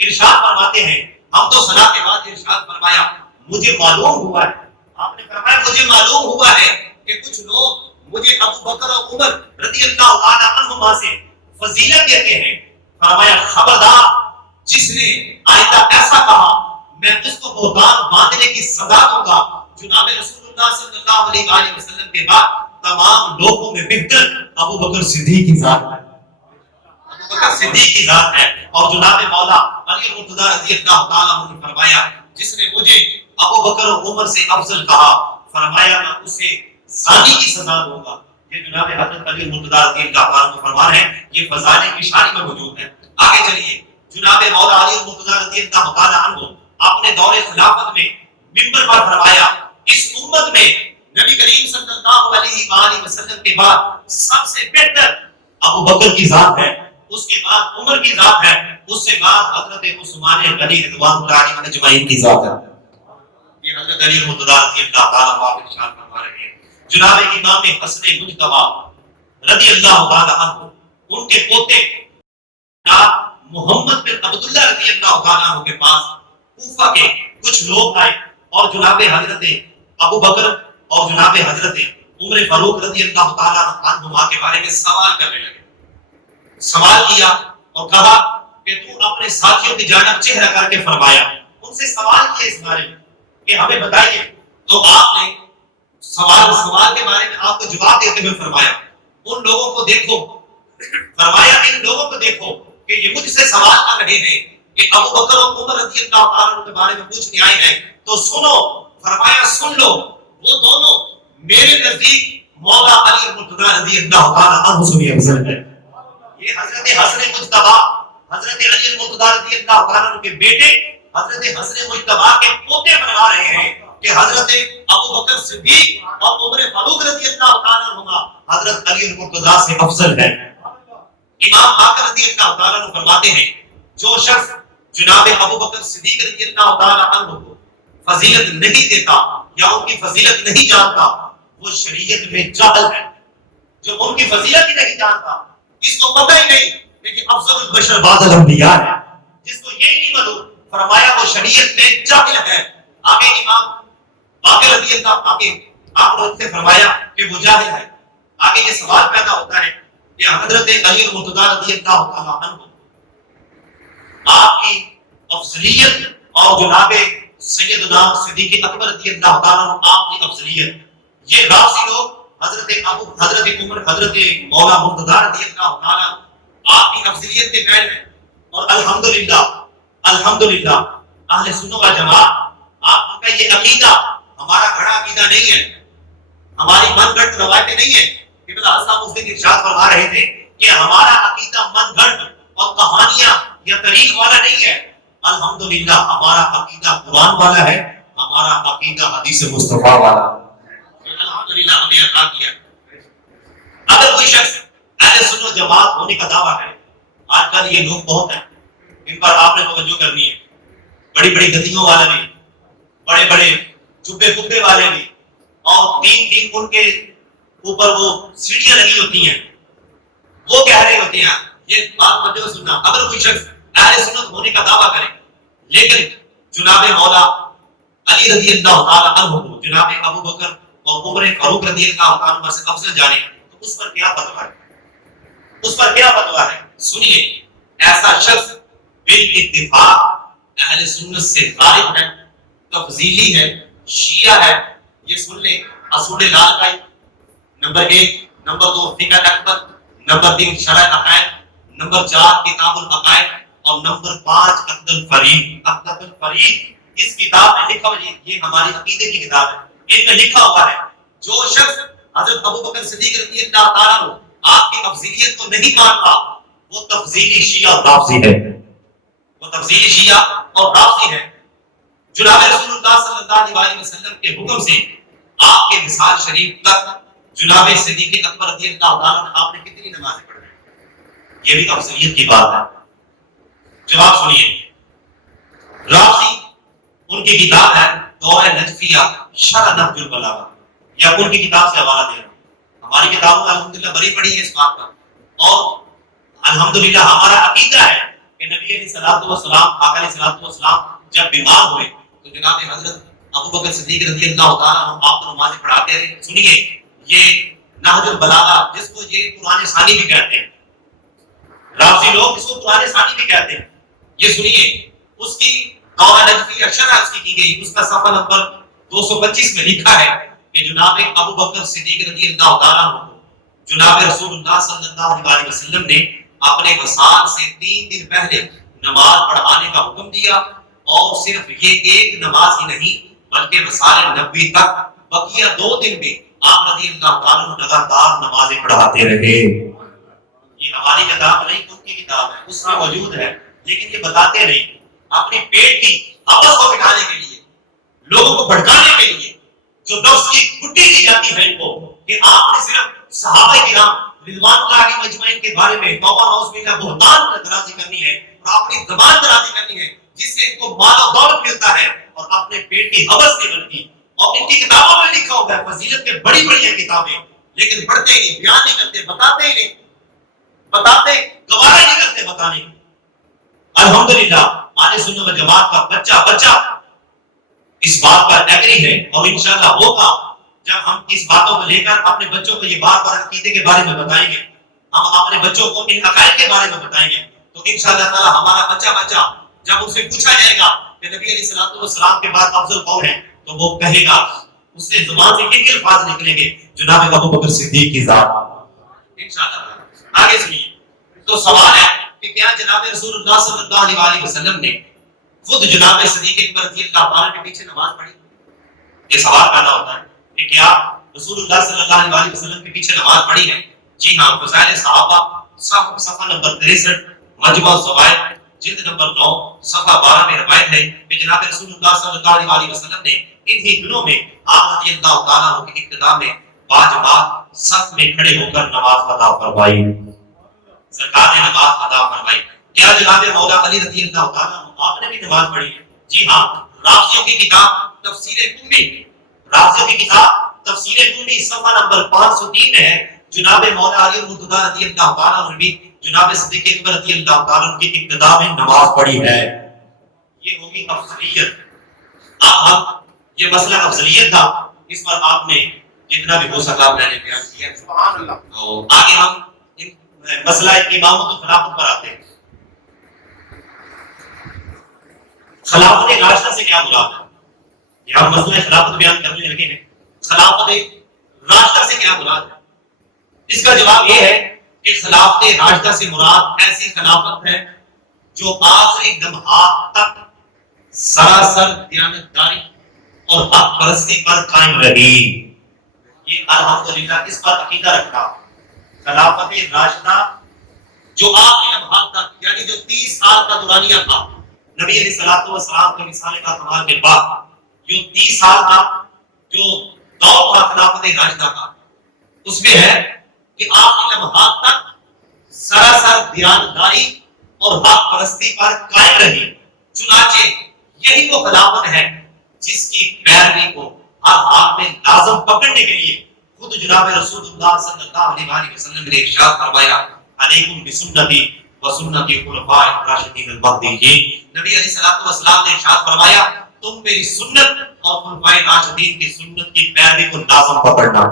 ارشاد فرماتے ہیں، ہم تو صلاۃ کے بعد ارشاد فرمایا مجھے معلوم ہوا ہے، آپ نے فرمایا مجھے معلوم ہوا ہے کہ کچھ لوگ مجھے ابو بکر اور عمر رضی اللہ تعالیٰ عنہما سے فضیلت دیتے ہیں. فرمایا خبردار جس نے آئندہ ایسا کہا میں اس کو بہتان باندھنے کی سزا دوں گا. جناب رسول اللہ صلی اللہ علیہ وسلم کے بعد تمام لوگوں میں بہتر ابو بکر صدیق کی ذات ہے، ابو بکر صدیق کی ذات ہے. اور جناب مولا علی المرتضی رضی اللہ تعالیٰ عنہ نے فرمایا جس نے مجھے ابو بکر و عمر سے افضل کہا فرمایا میں اسے زانی کی سزا دوں گا. یہ جناب حضرت علی المرتضی رضی اللہ تعالیٰ عنہ فرمان ہے، یہ فضائل کی شان میں موجود ہے. آگے چلیے، جناب مولا علی المرتضی رضی اللہ تعالیٰ عنہ اپنے دور خلافت میں منبر پر فرمایا اس امت میں نبی کریم صلی اللہ علیہ وآلہ وسلم کے بعد سب سے بہتر ابو بکر کی ذات ہے، اس کے بعد عمر کی ذات ہے، اس سے بعد حضرت عثمان غنی رضوان اللہ علیہ اجمعین کی ذات ہے. یہ حضرت علی المرتضی رضی اللہ تعالیٰ عنہ ارشاد فرما رہے ہیں. جناب امام حسن مجتبی رضی اللہ تعالیٰ عنہ ان کے پوتے جناب محمد بن عبداللہ رضی اللہ تعالیٰ عنہ کے پاس کوفہ کے کچھ لوگ آئے اور جناب حضرت ابو بکر اور جناب حضرت عمر فاروق رضی اللہ تعالیٰ عنہما کے بارے میں سوال کرنے لگے. سوال کیا اور کہا کہ تو اپنے ساتھیوں کی جانب چہرہ کر کے فرمایا. ان سے سوال کیا اس بارے میں کہ ہمیں بتائیے، تو آپ نے سوال کے بارے میں آپ کو جواب دیتے ہوئے فرمایا ان لوگوں کو دیکھو، فرمایا ان لوگوں کو دیکھو کہ یہ مجھ سے سوال کر رہے ہیں کہ ابو بکر اور عمر رضی اللہ تعالیٰ عنہ کے بارے میں پوچھنے آئے ہیں تو سنو. فرمایا سن لو، وہ دونوں میرے نزدیک مولا علی المرتضی رضی اللہ تعالیٰ عنہ سے افضل ہے. یہ حضرت حسن مجتبی حضرت علی المرتضی رضی اللہ تعالیٰ عنہ کے بیٹے حضرت حسن مجتبی کے پوتے فرما رہے ہیں کہ حضرت ابو بکر صدیق اور عمر فاروق رضی اللہ تعالیٰ عنہ حضرت علی المرتضی سے افضل ہے. امام باقر رضی اللہ تعالیٰ عنہ فرماتے ہیں جو شخص جناب ابو بکر صدیق رضی اللہ تعالیٰ عنہ کو فضیلت نہیں دیتا یا ان کی فضیلت نہیں جانتا وہ شریعت میں جاہل ہے. جو ان کی فضیلت ہی نہیں جانتا، اس کو پتہ ہی نہیں کہ افضل البشر بعد الانبیاء ہے، جس کو یہ نہیں معلوم فرمایا وہ شریعت میں جاہل ہے. آگے امام باقر رضی اللہ آگے آپ نے ان سے فرمایا کہ وہ جاہل ہے. آگے یہ سوال پیدا ہوتا ہے کہ حضرت علی المرتضی رضی اللہ تعالیٰ عنہ آپ کی افضلیت اور جناب سیدنا صدیق اکبر رضی اللہ تعالیٰ عنہ آپ کی افضلیت، یہ رافضی لوگ حضرت عمر حضرت مولا مرتضی رضی اللہ تعالیٰ آپ کی افضلیت کے قائل ہیں. اور الحمدللہ اہل سنت و جماعت آپ کا یہ عقیدہ ہمارا گھڑا عقیدہ نہیں ہے، ہماری من گھڑت روایتیں نہیں ہیں. ابن حسن اس دن ارشاد فرما رہے تھے کہ ہمارا عقیدہ من گھڑت اور کہانیاں یا تاریخ والا نہیں ہے، الحمدللہ ہمارا عقیدہ قرآن والا ہے، ہمارا عقیدہ حدیث مصطفیٰ والا، الحمدللہ ہمیں عطا کیا۔ اگر کوئی شخص اہل سنت جماعت ہونے کا دعویٰ ہے، آج کل یہ لوگ بہت ہیں، ان پر آپ نے توجہ کرنی ہے، بڑی بڑی گدیوں والے بھی، بڑے بڑے چبے کبے والے بھی، اور تین تین ان کے اوپر وہ سیڑھیاں لگی ہوتی ہیں، وہ کہہ رہے ہوتے ہیں، یہ بات توجہ سننا، اگر کوئی شخص اہل سنت ہونے کا دعویٰ کرے لیکن جناب مولا علی رضی اللہ تعالیٰ عنہ کو جناب ابو بکر اور عمر فاروق رضی اللہ عنہ سے افضل جانے تو اس پر کیا فتویٰ ہے؟ اس پر کیا فتویٰ ہے؟ سنیے، ایسا شخص بالاتفاق اہل سنت سے خارج ہے، تفضیلی ہے، شیعہ ہے، یہ سن لیں، اصول لالکائی نمبر 1، نمبر 2 فقہ اکبر، نمبر 3 شرح عقائد، نمبر 4 کتاب العقائد، اور نمبر 5 عقد الفریق۔ عقد الفریق اس کتاب میں لکھا ہوا، یہ ہماری عقیدے کی کتاب ہے، ان میں لکھا ہوا ہے جو شخص حضرت ابو بکر صدیق رضی اللہ تعالیٰ عنہ آپ کی افضلیت کو نہیں مانتا وہ تفضیلی شیعہ اور رافضی ہے، وہ تفضیلی شیعہ اور رافضی ہے۔ جناب رسول اللہ صلی اللہ علیہ وسلم کے حکم سے آپ کے وصال شریف تک جناب صدیق اکبر رضی اللہ تعالیٰ عنہ آپ نے کتنی نمازیں پڑھی؟ یہ بھی افضلیت کی بات ہے۔ جواب سنیے، رافضی ان کی کتاب ہے دور نجفیہ شرح نہج البلاغہ، یا ان کی کتاب سے حوالہ دے رہا ہوں، ہماری کتابوں میں الحمدللہ بڑی پڑی ہے اس بات پر، اور الحمدللہ ہمارا عقیدہ ہے کہ نبی علیہ الصلوۃ والسلام، آقا علیہ الصلوۃ والسلام جب بیمار ہوئے تو جناب حضرت ابو بکر صدیق رضی اللہ تعالیٰ عنہ آپ کو نمازیں پڑھاتے رہے۔ سنیے، یہ نہج البلاغہ جس کو یہ قرآن ثانی بھی کہتے ہیں، رافضی لوگ اس کو قرآن ثانی بھی کہتے ہیں، یہ سنیے، اس کی دورہ نجفی شرح اس کی گئی، اس کا صفحہ نمبر 225 میں لکھا ہے کہ جناب ابو بکر صدیق رضی اللہ تعالیٰ عنہ کو جناب رسول اللہ صلی اللہ علیہ وسلم نے اپنے وصال سے 3 دن پہلے نماز پڑھانے کا حکم دیا، اور صرف یہ ایک نماز ہی نہیں بلکہ وصال نبوی تک بقیہ 2 دن بھی آپ رضی اللہ تعالیٰ عنہ لگاتار نمازیں پڑھاتے رہے۔ یہ ہماری کتاب نہیں، ان کی کتاب ہے، اس میں موجود ہے، لیکن یہ بتاتے نہیں، اپنے پیٹ کی حوث کو مٹانے کے لیے، لوگوں کو بھڑکانے کے لیے جو لفظ کی گھٹی دی جاتی ہے ان کو کہ آپ نے صرف صحابہ کرام رضوان اللہ علیہم اجمعین کے بارے میں توبہ نعوذ باللہ بہتان درازی کرنی ہے اور اپنی زبان درازی کرنی ہے جس سے ان کو مال و دولت ملتا ہے اور اپنے پیٹ کی حوث نہیں بنتی، اور ان کی کتابوں میں لکھا ہوگا ہے فضیلت کے بڑی بڑی ہیں کتابیں، لیکن پڑھتے ہی نہیں، بیان نہیں کرتے، بتاتے ہی نہیں، بتاتے گوارا نہیں کرتے بتانے۔ الحمدللہ اہل سنت و جماعت کا بچہ بچہ اس بات پر ایگری ہے، اور انشاءاللہ ہوگا جب ہم اس باتوں کو لے کر اپنے بچوں کو یہ بات اور عقیدے کے بارے میں بتائیں گے، ہم اپنے بچوں کو ان عقائد کے بارے میں بتائیں گے، تو انشاءاللہ تعالی ہمارا بچہ بچہ جب ان سے پوچھا جائے گا کہ نبی علیہ الصلوۃ والسلام کے بعد افضل کون ہے تو وہ کہے گا، اس سے زبان سے کن الفاظ نکلیں گے؟ جناب ابو بکر صدیق کی ذات۔ انشاءاللہ آگے سنیے، تو سوال ہے کہ کیا جناب رسول اللہ صلی اللہ علیہ وسلم نے خود جناب صدیق اکبر رضی اللہ تعالیٰ کے پیچھے نماز پڑھی؟ یہ سوال پیدا ہوتا ہے کہ کیا رسول اللہ صلی اللہ علیہ وسلم کے پیچھے نماز پڑھی ہے؟ جی ہاں، فضائل صحابہ صفحہ نمبر 63، مجموع الزوائد جلد نمبر 9 صفحہ 12 میں روایت ہے کہ جناب رسول اللہ صلی اللہ علیہ وسلم نے انہی دنوں میں آپ رضی اللہ تعالیٰ عنہ کی ابتدا میں باجماعت صف میں کھڑے ہو کر نماز ادا فرمائی، سرکار نے نماز ادا فرمائی۔ کیا جناب مولا علی رضی اللہ تعالیٰ عنہ آپ نے بھی نماز پڑھی ہے؟ جی ہاں، رافضیوں کی کتاب تفسیر قمی، رافضیوں کی کتاب تفسیر قمی صفحہ نمبر 503 میں ہے، جناب مولا علی مرتضی رضی اللہ تعالیٰ عنہ بھی جناب صدیق اکبر رضی اللہ تعالیٰ عنہ کی ابتدا میں نماز پڑھی ہے۔ یہ ہوگی افضلیت۔ اب ہم یہ مسئلہ افضلیت تھا، اس پر آپ نے جتنا بھی ہو سکا میں نے بیان کیا، سبحان اللہ۔ اور آگے ہم مسئلہ امامت و خلافت پر آتے ہیں۔ خلافت راشدہ سے کیا مراد ہے؟ یہ ہم مسئلہ خلافت بیان کرنے لگے ہیں، خلافت راشدہ سے کیا مراد ہے؟ اس کا جواب یہ ہے کہ خلافت راشدہ سے مراد ایسی خلافت ہے جو آخری لمحات تک سراسر دیانتداری اور حق پرستی پر قائم رہی۔ یہ الحمدللہ اس پر عقیدہ رکھنا، خلافت راشدہ جو آخری لمحات تک، یعنی جو 30 سال کا دورانیہ تھا، نبی علیہ الصلوۃ والسلام کے رسالے کا کمال کے بعد جو 30 سال کا جو دور تھا خلافت راشدہ کا، اس میں ہے کہ آخری لمحات تک سراسر دیانتداری اور حق پرستی پر قائم رہی۔ چنانچہ یہی وہ خلافت ہے جس کی پیروی کو ہر حال میں لازم پکڑنے کے لیے خود جناب رسول اللہ صلی اللہ علیہ وسلم نے ارشاد فرمایا، علیکم بسنتی و سنت خلفاء الراشدین المہدیین۔ نبی علیہ الصلوۃ والسلام نے ارشاد فرمایا، تم میری سنت اور خلفاء راشدین کی سنت کی پیروی کو لازم پکڑنا۔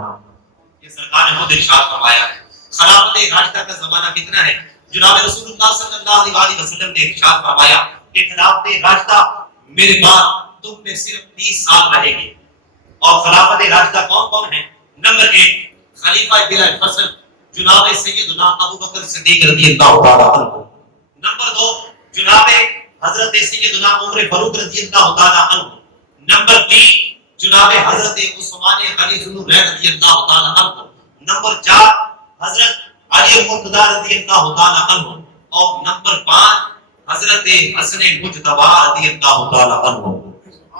یہ سرکار نے خود ارشاد فرمایا ہے۔ خلافت راشدہ کا زمانہ کتنا ہے؟ جناب رسول اللہ صلی اللہ علیہ وسلم نے ارشاد فرمایا کہ خلافت راشدہ میرے بعد تم میں صرف 30 سال رہے گی۔ اور خلافت راشدہ کون کون ہے؟ نمبر 1 خلیفہ بلا فصل جناب سیدنا ابو بکر صدیق رضی اللہ تعالی عنہ۔ نمبر 2 جناب حضرت سیدنا عمر فاروق رضی اللہ تعالی عنہ۔ نمبر 3 جناب حضرت عثمان غنی ذو النورین رضی اللہ تعالی عنہ۔ نمبر 4 حضرت علی مرتضی رضی اللہ تعالی عنہ۔ اور نمبر 5 حضرت حسن مجتبی رضی اللہ تعالی عنہ۔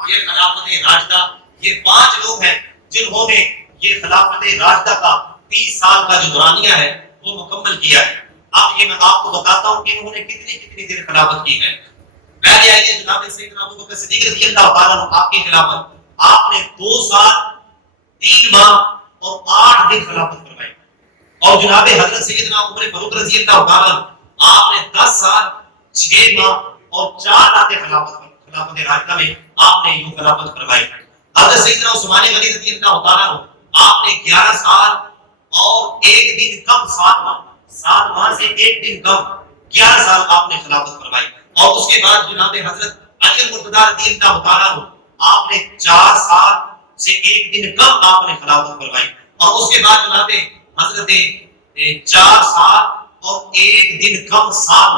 یہ خلافت راشدہ، یہ 5 لوگ ہیں جنہوں نے یہ خلافت راشدہ کا 30 سال کا جو دورانیہ ہے وہ مکمل کیا ہے۔ اب یہ میں آپ کو بتاتا ہوں کہ انہوں نے کتنی دیر خلافت کی ہے۔ پہلے آئیے جناب سیدنا ابو بکر صدیق رضی اللہ تعالیٰ عنہ، آپ کی خلافت، آپ نے 2 سال 3 ماہ اور 8 دن خلافت فرمائی۔ اور جناب حضرت سیدنا عمر فاروق رضی اللہ تعالیٰ عنہ، آپ نے 10 سال 6 ماہ اور 4 راتیں خلافت راشدہ میں آپ نے یوں خلافت فرمائی۔ حضرت سیدنا عثمان غنی رضی اللہ تعالیٰ عنہ، آپ نے 11 سال اور 1 دن کم 7 ماہ سے 1 دن کم 11 سال آپ نے خلافت فرمائی۔ اور اس کے بعد جناب حضرت علی مرتضی رضی اللہ تعالیٰ عنہ، آپ نے 4 سال سے 1 دن کم آپ نے خلافت فرمائی۔ اور اس کے بعد جناب حضرت 4 سال اور 1 دن کم 7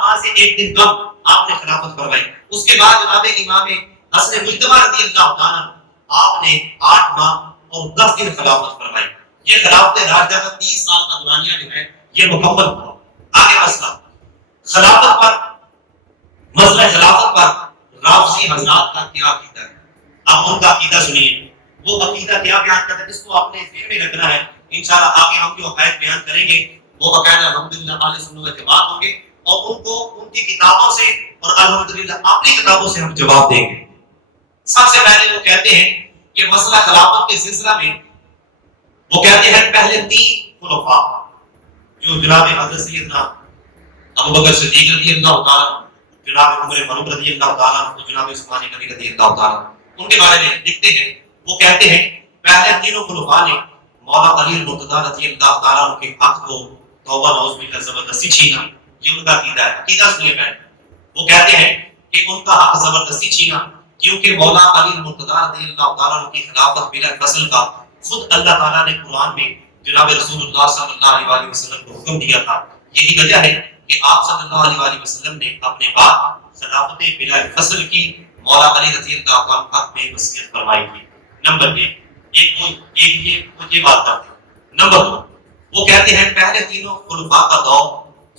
ماہ سے 1 دن کم آپ نے خلافت فرمائی۔ اس کے بعد جناب امام حسن مجتبی رضی اللہ تعالیٰ عنہ، آپ نے 8 ماہ اور 10 دن خلافت فرمائی۔ یہ خلافت راشدہ کا 30 سال کا دورانیہ جو ہے یہ مکمل ہوا۔ آگے مسئلہ خلافت پر رافضی حضرات کا کیا عقیدہ ہے؟ اب ان کا عقیدہ سنیے، وہ عقیدہ کیا بیان کرتا ہے، اس کو آپ نے ذہن میں رکھنا ہے۔ انشاءاللہ آگے ہم جو عقائد بیان کریں گے وہ عقائد الحمدللہ اہل سنت و جماعت ہوں گے، اور ان کو ان کی کتابوں سے اور الحمدللہ اپنی کتابوں سے ہم جواب دیں گے۔ سب سے پہلے وہ کہتے ہیں کہ مسئلہ خلافت کے سلسلہ میں وہ کہتے ہیں پہلے 3 خلفاء جو جناب حضرت سیدنا ابو بکر صدیق رضی اللہ تعالیٰ، جناب عمر فاروق رضی اللہ تعالیٰ اور جناب عثمان غنی رضی اللہ تعالیٰ، ان کے بارے میں لکھتے ہیں، وہ کہتے ہیں پہلے 3 خلفاء نے مولا علی مرتضی رضی اللہ تعالیٰ عنہ کے حق کو توبہ نعوذ باللہ زبردستی چھینا۔ یہ ان کا عقیدہ ہے۔ عقیدہ سنیے پہلے، وہ کہتے ہیں کہ ان کا حق زبردستی چھینا کیونکہ مولا علی مرتضی رضی اللہ تعالیٰ عنہ کی خلافت بلا فصل کا خود اللہ تعالیٰ نے قرآن میں جناب رسول اللہ صلی اللہ علیہ وسلم کو حکم دیا تھا۔ یہی وجہ ہے کہ آپ صلی اللہ علیہ وسلم نے اپنے بعد خلافت بلا فصل کی مولا علی رضی اللہ تعالیٰ عنہ حق میں وصیت فرمائی تھی۔ نمبر 1 یہ بات کرتے ہیں۔ نمبر 2 وہ کہتے ہیں پہلے 3 خلفاء کا دور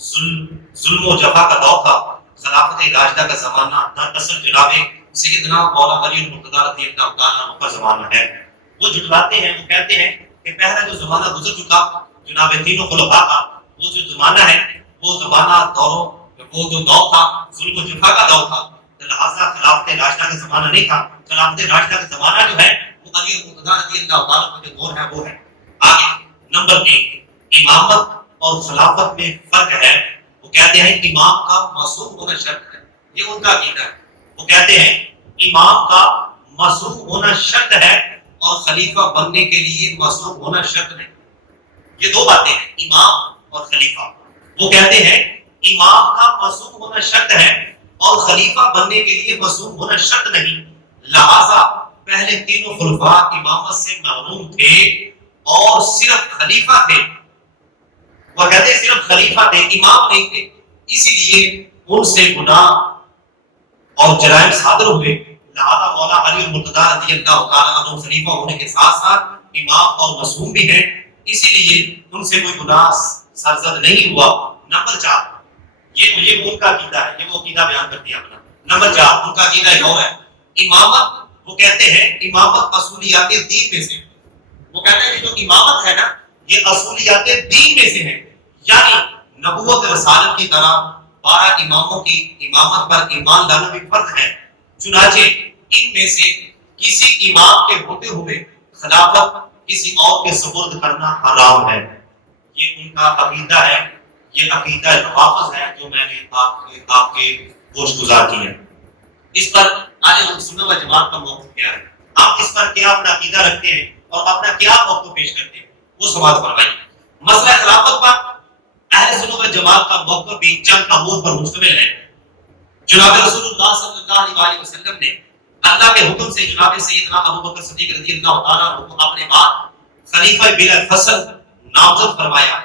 ظلم و جفا کا دور تھا۔ خلافت راشدہ کا زمانہ دراصل جناب سیدنا مولا علی مرتضی رضی اللہ تعالیٰ عنہ کا زمانہ ہے۔ وہ جھٹلاتے ہیں، وہ کہتے ہیں کہ پہلا جو زمانہ گزر چکا جناب 3 خلفاء کا، وہ جو زمانہ ہے وہ زمانہ وہ جو دور تھا ظلم و جفا کا دور تھا، لہٰذا خلافت راشدہ کا زمانہ نہیں تھا۔ خلافت راشدہ کا زمانہ جو ہے وہ علی مرتضی رضی اللہ تعالیٰ کا جو دور ہے وہ ہے۔ آگے نمبر 3 امامت اور خلافت میں فرق ہے۔ وہ کہتے ہیں امام کا معصوم ہونا شرط ہے، یہ ان کا عقیدہ ہے۔ وہ کہتے ہیں امام کا معصوم ہونا شرط ہے اور خلیفہ بننے کے لیے معصوم ہونا شرط نہیں۔ یہ 2 باتیں ہیں، امام اور خلیفہ۔ وہ کہتے ہیں امام کا معصوم ہونا شرط ہے اور خلیفہ بننے کے لیے معصوم ہونا شرط نہیں، لہذا پہلے 3 خلفاء امامت سے محروم تھے اور صرف خلیفہ تھے۔ وہ کہتے ہیں صرف خلیفہ تھے، امام نہیں تھے، اسی لیے ان سے گناہ اور جرائم صادر ہوئے، لہذا مولا علی مرتضی رضی اللہ تعالیٰ عنہ خلیفہ ہونے کے ساتھ ساتھ امام اور معصوم بھی ہیں، اسی لیے ان سے کوئی گناہ سرزد نہیں ہوا۔ نمبر 4 یہ ان کا عقیدہ ہے، یہ وہ عقیدہ بیان کرتے ہیں اپنا نمبر 4 ان کا عقیدہ ایک اور ہے، امامت وہ کہتے ہیں امامت اصولیات دین میں سے، وہ کہتے ہیں کہ جو امامت ہے نا یہ اصولیات دین میں سے ہے، یعنی نبوت رسالت کی طرح 12 اماموں کی امامت پر ایمان لانا بھی فرض ہے، چنانچہ ان میں سے کسی امام کے ہوتے ہوئے خلافت کسی اور کے سپرد کرنا حرام ہے۔ یہ ان کا عقیدہ ہے، یہ عقیدہ حافظ ہے جو میں نے آپ کے گوشت گزار کی ہے۔ اس پر اہل سنت و جماعت کا موقف کیا ہے، آپ اس پر کیا اپنا عقیدہ رکھتے ہیں اور اپنا کیا موقف پیش کرتے ہیں، وہ سماعت فرمائیے۔ مسئلہ خلافت پر اہل سنت و جماعت کا موقف بھی چند امور پر مشتمل ہے۔ جناب رسول اللہ صلی اللہ علیہ وسلم نے اللہ کے حکم سے جناب سیدنا ابوبکر صدیق رضی اللہ تعالیٰ عنہ کو اپنے بعد خلیفہ بلا فصل نامزد فرمایا۔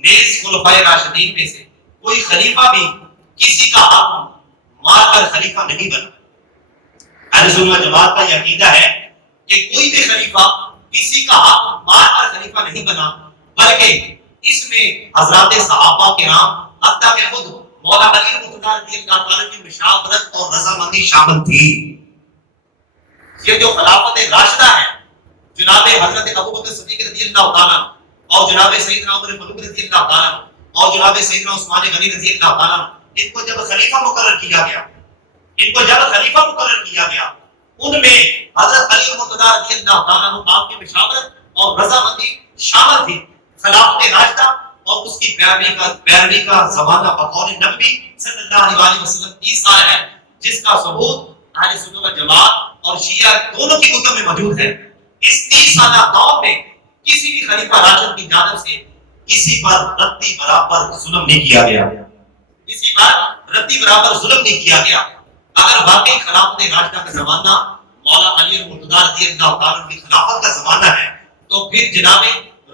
نیز خلفائے راشدین میں سے کوئی خلیفہ بھی کسی کا حق مار کر خلیفہ نہیں بنا۔ اہل سنت جماعت کا یہ عقیدہ ہے کہ کوئی بھی خلیفہ کسی کا حق مار کر خلیفہ نہیں بنا، بلکہ اس میں حضرات صحابہ کرام حتیٰ کہ خود مولا علی مقتدر رضی اللہ تعالیٰ کی مشاورت اور رضامندی شامل تھی۔ یہ جو خلافت راشدہ ہے جناب حضرت ابوبکر صدیق رضی اللہ تعالیٰ اور جناب سیدنا عمر فاروق رضی اللہ تعالیٰ اور جناب سیدنا عثمان غنی رضی اللہ تعالیٰ، ان کو جب خلیفہ مقرر کیا گیا، ان میں حضرت علی مقتدر رضی اللہ تعالیٰ آپ کی مشاورت اور رضامندی شامل تھی۔ خلافت راشدہ اور اس کی پیروی کا زمانہ بقول نبی صلی اللہ علیہ وسلم 30 سال ہے، جس کا ثبوت اہل سنت و جماعت اور شیعہ دونوں کی کتب میں موجود ہے۔ اس 30 سالہ دور میں کسی بھی خلیفہ راشد کی جانب سے کسی پر رتی برابر ظلم نہیں کیا گیا، کسی پر رتی برابر ظلم نہیں کیا گیا۔ اگر واقعی خلافت راشدہ کا زمانہ مولا علی مقتدر رضی اللہ تعالیٰ کی خلافت کا زمانہ ہے، تو پھر جناب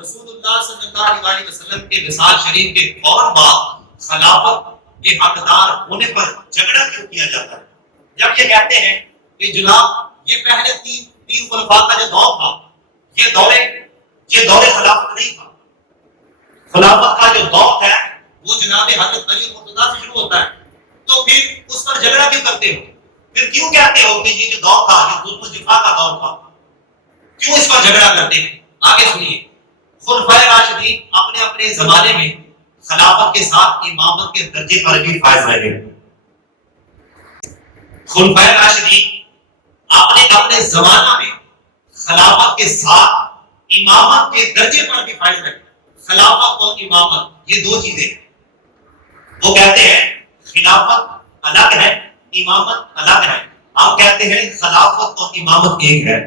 رسول اللہ صلی اللہ علیہ وسلم کے وصال شریف کے فوراً بعد خلافت کے حقدار ہونے پر جھگڑا کیوں کیا جاتا ہے؟ جب یہ کہتے ہیں کہ جناب یہ پہلے تین خلفاء کا جو دور تھا یہ دور خلافت نہیں تھا، خلافت کا جو دور ہے وہ جناب حضرت علی مقتدر سے شروع ہوتا ہے، تو پھر اس پر جھگڑا کیوں کرتے ہو؟ پھر کیوں کہتے ہو کہ یہ جو دور تھا یہ ظلم و جفا کا دور تھا؟ کیوں اس پر جھگڑا کرتے ہیں؟ آگے سنیے، خلفائے راشدین اپنے اپنے زمانے میں خلافت کے ساتھ امامت کے درجے پر بھی فائز رہے۔ خلفائے راشدین اپنے اپنے زمانہ میں خلافت کے ساتھ امامت کے درجے پر بھی فائز رہے۔ خلافت اور امامت یہ دو چیزیں، وہ کہتے ہیں خلافت الگ ہے، امامت الگ ہے، ہم کہتے ہیں خلافت اور امامت ایک ہے،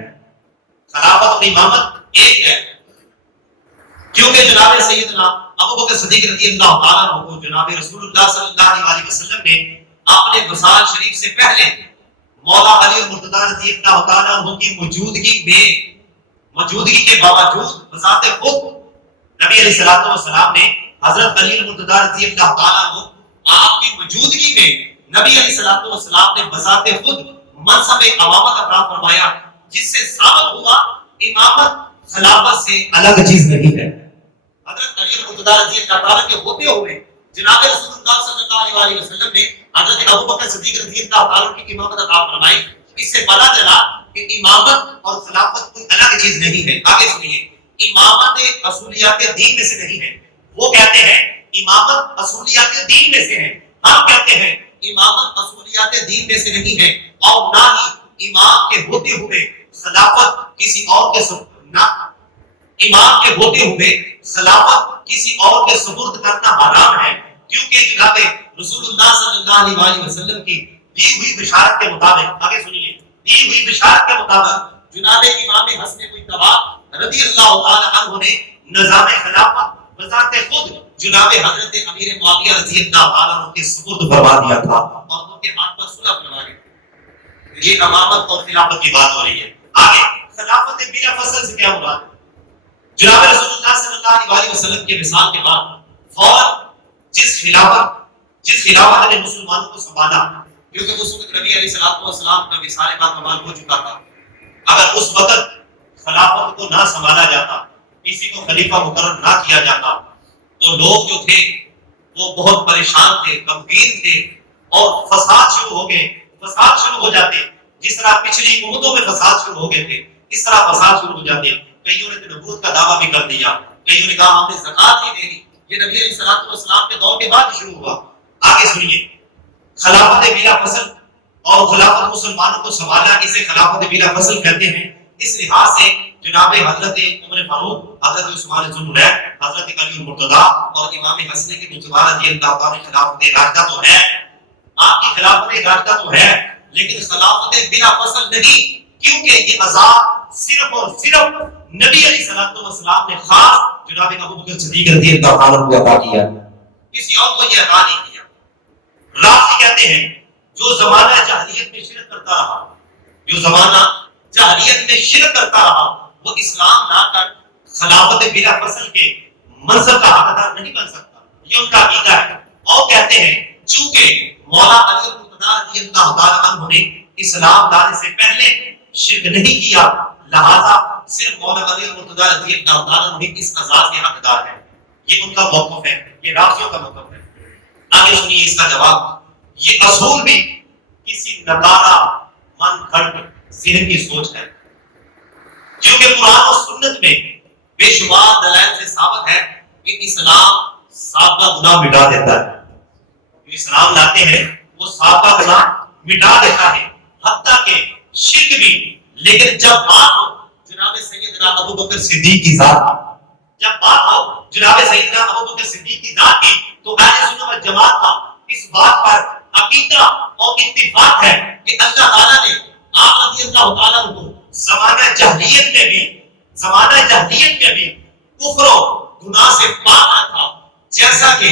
خلافت اور امامت ایک ہے، کیونکہ جناب سیدنا ابوبکر صدیق رضی اللہ تعالیٰ عنہ کو جناب رسول اللہ صلی اللہ علیہ وسلم نے اپنے وصال شریف سے پہلے مولا علی مقتدر رضی اللہ تعالیٰ عنہ کی موجودگی کے باوجود بذات خود نبی علیہ الصلوۃ والسلام نے حضرت علی مقتدر رضی اللہ تعالیٰ عنہ آپ کی موجودگی میں نبی علیہ الصلوۃ والسلام نے بذات خود منصب امامت عطا فرمایا، جس سے ثابت ہوا امامت خلافت سے الگ چیز نہیں ہے۔ حضرت علی مقتدر رضی اللہ تعالیٰ کے ہوتے ہوئے جناب رسول اللہ صلی اللہ علیہ وسلم نے حضرت ابوبکر صدیق رضی اللہ تعالیٰ کی امامت عطا فرمائی۔ اس سے پتہ چلا کہ امامت اور خلافت کوئی الگ چیز نہیں ہے۔ آگے سنیے، امامت اصولیات دین میں سے نہیں ہے، وہ کہتے ہیں امامت اصولیات دین میں سے ہے، ہم کہتے ہیں امامت اصولیات دین میں سے نہیں ہے، اور نہ ہی امام کے ہوتے ہوئے خلافت کسی اور کے امام کے ہوتے ہوئے خلافت کسی اور کے سپرد کرنا حرام ہے، کیونکہ جناب رسول اللہ صلی اللہ علیہ وسلم کی دی ہوئی بشارت کے مطابق، آگے سنیے، دی ہوئی بشارت کے مطابق جناب امام حسن مجتبی رضی اللہ تعالی عنہ نے نظام خلافت بذات خود جناب حضرت امیر معاویہ رضی اللہ تعالی عنہ کے سپرد فرما دیا تھا، اور ان کے ہاتھ پر صلح فرما دی۔ یہ امامت اور خلافت کی بات ہو رہی ہے۔ آگے خلافت بلا فصل سے کیا مراد ہے؟ جناب رسول اللہ صلی اللہ علیہ وسلم کے وصال کے بعد فوراً جس خلافت نے مسلمانوں کو سنبھالا، کیونکہ اس وقت نبی علیہ السلام کا وصال پاک کمال ہو چکا تھا، اگر اس وقت خلافت کو نہ سنبھالا جاتا، کسی کو خلیفہ مقرر نہ کیا جاتا، تو لوگ جو تھے وہ بہت پریشان تھے، غمگین تھے، اور فساد شروع ہو گئے۔ فساد شروع ہو جاتے، جس طرح پچھلی امتوں میں فساد شروع ہو گئے تھے اس طرح فساد شروع ہو جاتے. کئیوں نے نبوت کا دعویٰ بھی کر دیا، کئیوں نے کہا ہم نے زکات نہیں دینی. یہ نبی علیہ الصلوۃ والسلام کے دور کے بعد شروع ہوا. آگے سنیے، خلافت بلا فصل اور خلافت مسلمانوں کو سنبھالنا، اسے خلافت بلا فصل کہتے ہیں. اس لحاظ سے جناب حضرت عمر فاروق، حضرت عثمان ذو النورین، حضرت علی المرتضیٰ اور امام حسن کی مجتبی رضی اللہ تعالی خلافت راشدہ تو ہے، آپ کی خلافت راشدہ تو ہے، لیکن خلافت بلا فصل نہیں، کیونکہ یہ عذاب صرف اور صرف نبی علیہ الصلوۃ والسلام نے خاص جناب ابوبکر صدیق رضی اللہ تعالی عنہ کو عطا کیا، کسی اور کو یہ عطا نہیں کیا. رافضی کہتے ہیں جو زمانہ جاہلیت میں شرک کرتا رہا، جو زمانہ جاہلیت میں شرک کرتا رہا، وہ اسلام لا کر خلافت بلا فصل کے منصب کا حقدار نہیں بن سکتا. یہ ان کا عقیدہ ہے. اور کہتے ہیں چونکہ مولا علی المرتضیٰ رضی اللہ تعالی عنہ نے اسلام لانے سے پہلے شرک نہیں کیا، لہذا صرف مولا علی المرتضیٰ رضی اللہ تعالی عنہ اس عذاب کے حقدار ہیں. یہ ان کا موقف ہے، یہ رافضیوں کا موقف ہے. آگے سنیے اس کا جواب. یہ اصول بھی کسی نکارا من گھڑت ذہن کی سوچ ہے، کیونکہ قرآن و سنت میں بے شمار دلائل سے ثابت ہے کہ اسلام سابقہ گناہ مٹا دیتا ہے. جو اسلام لاتے ہیں وہ سابقہ گناہ مٹا دیتا ہے، حتیٰ کہ شرک بھی. لیکن جب بات ہو جناب سیدنا ابوبکر صدیق کی ذات، جب بات ہو جناب سیدنا ابوبکر صدیق کی ذات کی، تو اہل سنت و جماعت کا اس بات پر عقیدہ اور اتفاق ہے کہ اللہ تعالیٰ نے آپ رضی اللہ تعالیٰ عنہ کو زمانہ جاہلیت میں بھی کفر و گناہ سے پاک رکھا. جیسا کہ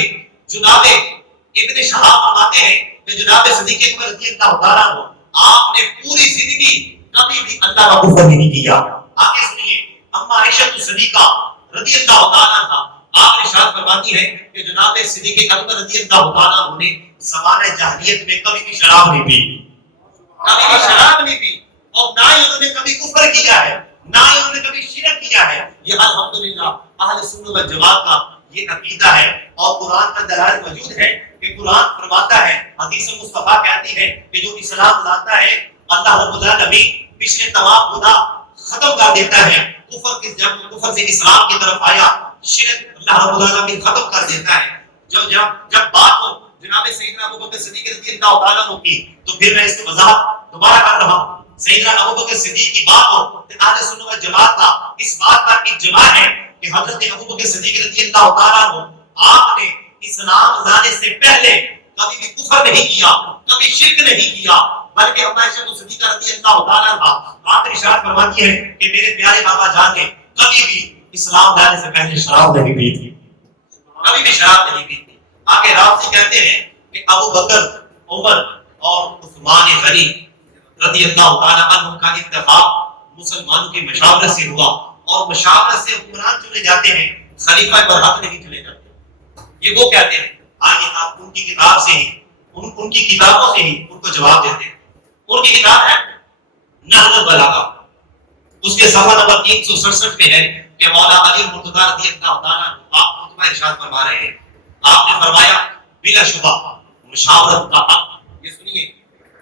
جناب ابن شہاب فرماتے ہیں کہ جناب صدیق اکبر رضی اللہ تعالیٰ عنہ آپ نے پوری زندگی کبھی بھی اللہ کا کفر نہیں کیا. آگے سنیے، اما عائشہ صدیقہ رضی اللہ تعالیٰ عنہ آپ نے ارشاد فرماتی ہے کہ جناب صدیق اکبر رضی اللہ تعالیٰ عنہ نے زمانہ جاہلیت میں کبھی بھی شراب نہیں پی، کبھی بھی شراب نہیں پی، اور نہ ہی انہوں نے کبھی کفر کیا ہے، نہ ہی انہوں نے کبھی شرک کیا ہے. یہ الحمدللہ اہل سنت و جماعت کا یہ عقیدہ ہے. اور قرآن کا دلائل موجود ہے کہ قرآن فرماتا ہے، حدیث مصطفیٰ کہتی ہے کہ جو اسلام لاتا ہے اللہ رب العالمین پچھلے تمام گناہ ختم کر دیتا ہے. کفر سے اسلام کی طرف آیا، شرک اللہ رب العالمین ختم کر دیتا ہے. جب بات ہو جناب سیدنا ابوبکر صدیق رضی اللہ تعالیٰ عنہ کی، تو پھر میں اس کی وضاحت دوبارہ کر رہا ہوں. سیدنا ابوبکر صدیق کی بات ہو تو اہل سنت و جماعت کا اس بات پر اجماع ہے کہ حضرت ابوبکر صدیق رضی اللہ تعالیٰ عنہ آپ نے اسلام لانے سے پہلے کبھی بھی کفر نہیں کیا، کبھی شرک نہیں کیا، بلکہ اما عائشہ صدیقہ رضی اللہ تعالیٰ عنہ آپ ارشاد فرماتی ہے کہ میرے پیارے بابا جان نے کبھی بھی اسلام لانے سے پہلے شراب نہیں پی تھی، کبھی بھی شراب نہیں پی تھی. آگے رافضی کہتے ہیں کہ ابو بکر، عمر اور عثمان غنی رضی اللہ تعالیٰ عنہ کا اتفاق مسلمانوں کی مشاورت سے ہوا، اور مشاورت سے حکمران چنے جاتے ہیں، خلیفہ برحق نہیں چنے جاتے. یہ وہ کہتے ہیں. آگے آپ ان کی کتاب سے ہی ان کی کتابوں سے ہی ان کو جواب دیتے ہیں. ان کی کتاب ہے نحو البلاغہ، اس کے صفحہ نمبر 367 پہ ہے کہ مولا علی المرتضیٰ رضی اللہ تعالیٰ عنہ آپ خطبہ ارشاد فرما رہے ہیں. آپ نے فرمایا بلا شبہ مشاورت کا حق. یہ سنیے،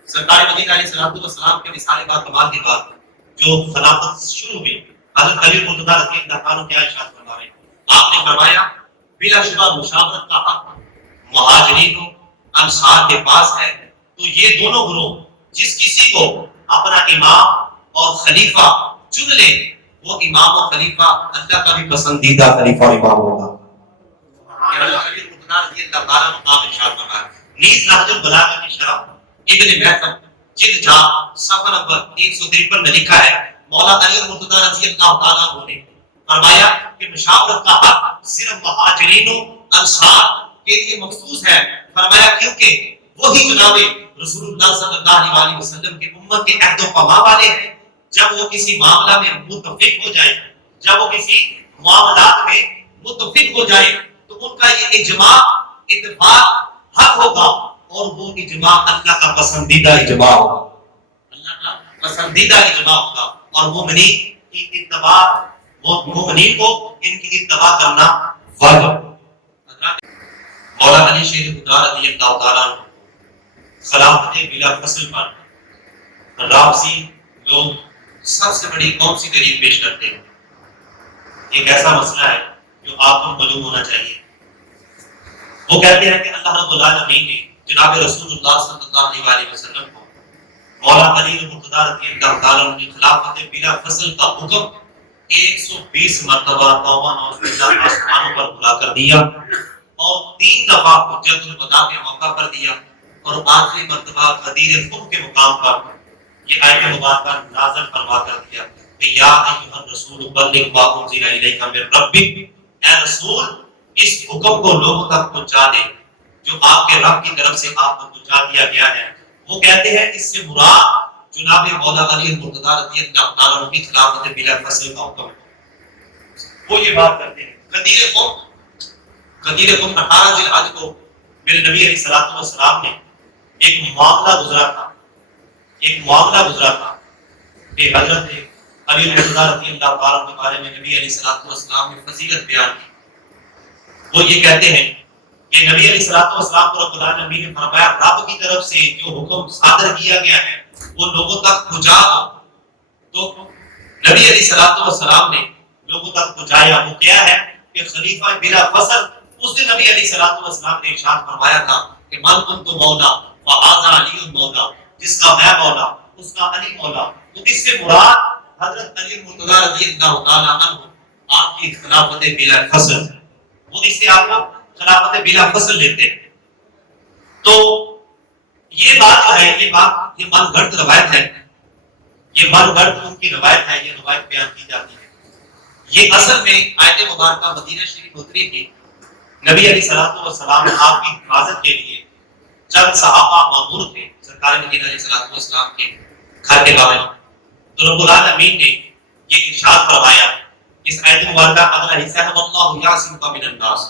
سرکار مدینہ علیہ السلام کے وصال بعد کمال کے بعد جو خلافت شروع ہوئی، حضرت علی المرتضیٰ رضی اللہ تعالیٰ عنہ کیا ارشاد فرما رہے ہیں. آپ نے فرمایا بلا شبہ مشاورت کا حق مہاجرین و انصار کے پاس ہے، تو یہ دونوں گروہ جس کسی کو اپنا امام اور خلیفہ چن لے، وہ امام و خلیفہ اللہ کا بھی پسندیدہ خلیفہ اور امام ہوگا. نیز نہج البلاغہ کی شرح ابن محکم جلد 4 صفحہ نمبر 353 میں لکھا ہے مولا علی المرتضیٰ رضی اللہ تعالیٰ عنہ نے فرمایا کہ مشاورت کا حق صرف مہاجرین و انصار کے لیے مخصوص ہے. فرمایا کیونکہ وہی جناب رسول اللہ صلی اللہ علیہ وسلم کی امت کے عہد و پما والے ہیں. جب وہ کسی معاملہ میں متفق ہو جائے، جب وہ کسی معاملات میں متفق ہو جائے تو ان کا یہ اجماع اتفاق حق ہوگا، اور وہ اجماع اللہ کا پسندیدہ اجماع ہوگا، اللہ کا پسندیدہ اجماع ہوگا. اور مومنین کی اتباع، مومنین کو ان کی اتباع کرنا واجب. مولا علی شیر خدا رضی اللہ تعالیٰ عنہ خلافت بلا فصل پر رافضی لوگ سب سے بڑی کون سی دلیل پیش کرتے ہیں؟ ایک ایسا مسئلہ ہے جو آپ کو معلوم ہونا چاہیے. وہ کہتے ہیں کہ اللہ رب العالمین نے جناب رسول اللہ صلی اللہ علیہ وسلم کو مولا علی مرتضیٰ رضی اللہ تعالیٰ عنہ کی خلافت بلا فصل کا حکم 120 مرتبہ توبہ نعوذ باللہ آسمانوں پر بلا کر دیا اور 3 دفعہ حجت الوداع کے موقع پر دیا اور آخری مرتبہ غدیر خم کے مقام پر یہ آیت مبارکہ نازل فرما کر دیا کہ یا ایھا الرسول بلغ ما انزل الیک من ربک، اے رسول اس حکم کو لوگوں تک پہنچا دے جو آپ کے رب کی طرف سے آپ کو پہنچا دیا گیا ہے. وہ کہتے ہیں اس سے مراد جناب مولا علی مرتضیٰ رضی اللہ تعالیٰ عنہ کی خلافت بلا فصل کا حکم ہے. وہ یہ بات کرتے ہیں. غدیر خم 18 ذی الحج کو میرے نبی علیہ الصلوۃ والسلام نے ایک معاملہ گزرا تھا کہ حضرت علی مرتضیٰ رضی اللہ تعالیٰ کے بارے میں نبی علیہ الصلوۃ والسلام نے فضیلت بیان کی. وہ یہ کہتے ہیں کہ نبی علیہ الصلوۃ والسلام کو رب العالمین نے فرمایا رب کی طرف سے جو حکم صادر کیا گیا ہے وہ لوگوں تک پہنچا دو. تو نبی علیہ الصلوۃ والسلام نے لوگوں تک پہنچایا. وہ کیا ہے کہ خلیفہ بلا فصل اس دن نبی علیہ الصلوۃ والسلام نے ارشاد فرمایا تھا کہ من کنت مولا فہذا علی مولا، جس کا میں مولا اس کا علی مولا. تو اس سے مراد حضرت علی مرتضیٰ رضی اللہ تعالیٰ عنہ آپ کی خلافت بلا فصل، وہ اس سے آپ کو خلافت بلا فصل لیتے ہیں. تو یہ بات جو ہے یہ من گھڑت روایت ہے، یہ من گھڑت ان کی روایت ہے، یہ روایت بیان کی جاتی ہے. یہ اصل میں آیت مبارکہ مدینہ شریف اتری تھی. نبی علیہ الصلوۃ والسلام آپ کی حفاظت کے لیے چند صحابہ مامور تھے سرکار مدینہ علیہ الصلوۃ والسلام کے گھر کے بارے میں. تو رب العالمین نے یہ ارشاد فرمایا اس آیت مبارکہ اگر حساب اللہ یعصمک من الناس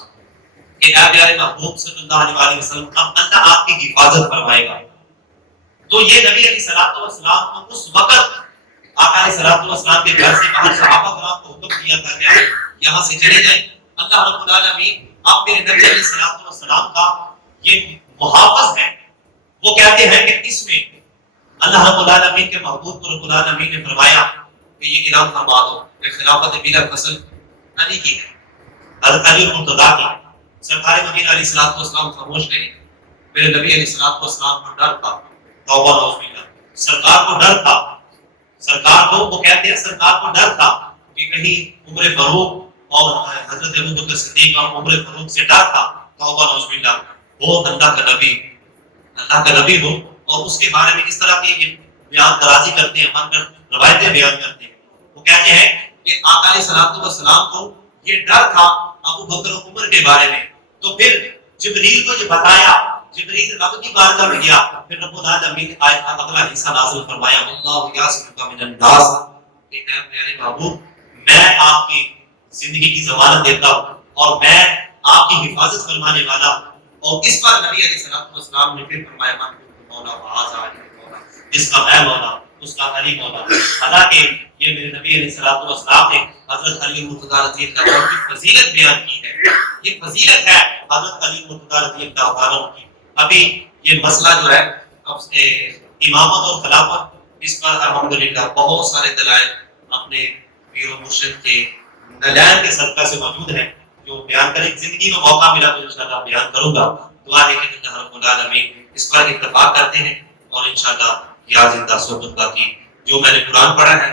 کہ اے پیارے محبوب صلی اللہ علیہ وسلم اب اللہ آپ کی حفاظت فرمائے گا. تو یہ نبی علیہ الصلوۃ والسلام کو اس وقت آقا علیہ الصلوۃ والسلام کے گھر سے باہر صحابہ کرام کو حکم دیا تھا کہ یہاں سے چلے جائیں. اللہ رب العالمین آپ میرے نبی علیہ الصلوۃ والسلام کا یہ محافظ ہے. وہ کہتے ہیں کہ اس میں اللہ رب العالمین کے محبوب کو رب العالمین نے فرمایا کہ یہ اعلان فرما دو کہ خلافت بلا فصل علی کی ہے، حضرت علی مرتضیٰ کی. سرکار مدینہ علیہ الصلوۃ والسلام خاموش نہیں. میرے نبی علیہ الصلوۃ والسلام کو ڈر تھا، توبہ نعوذ باللہ، سرکار کو ڈر تھا. سرکار کو وہ کہتے ہیں سرکار کو ڈر تھا کہ کہیں عمر فاروق اور حضرت ابوبکر صدیق اور عمر فاروق سے ڈر تھا. توبہ نعوذ باللہ، وہ اللہ کا نبی ہو اور اس کے بارے میں اس طرح کے بیان درازی کرتے ہیں، من کر روایتیں بیان کرتے ہیں. وہ کہتے ہیں کہ آقا علیہ الصلوۃ والسلام کو یہ ڈر تھا ابو بکر و عمر کے بارے میں. تو پھر جبریل کو یہ بتایا، جبریل رب کی بارگاہ میں گیا، پھر رب العالمین نے آیت کا اگلا حصہ نازل فرمایا اللہ یعصمک من الناس کہ اے میرے محبوب میں آپ کی زندگی کی ضمانت دیتا ہوں اور میں آپ کی حفاظت فرمانے والا ہوں. اور اس پر نبی علیہ الصلوۃ والسلام نے پھر فرمایا من مولا فہذا علی مولا، جس کا میں مولا اس کا علی مولا. حالانکہ یہ میرے نبی علیہ الصلوۃ والسلام نے حضرت علی مرتضیٰ رضی اللہ عنہ کی فضیلت بیان کی ہے. یہ فضیلت ہے حضرت علی مرتضیٰ رضی اللہ عنہ کی. ابھی یہ مسئلہ جو ہے امامت اور خلافت، اس پر الحمدللہ بہت سارے دلائل اپنے پیر و مرشد کے دلائل کے صدقہ سے موجود ہیں جو بیان کریں. زندگی میں موقع ملا تو انشاءاللہ بیان کروں گا. دعا ہے کہ اللہ رب العالمین اس پر اتفاق کرتے ہیں اور انشاءاللہ یا زندہ صحبت باقی جو میں نے قرآن پڑھا ہے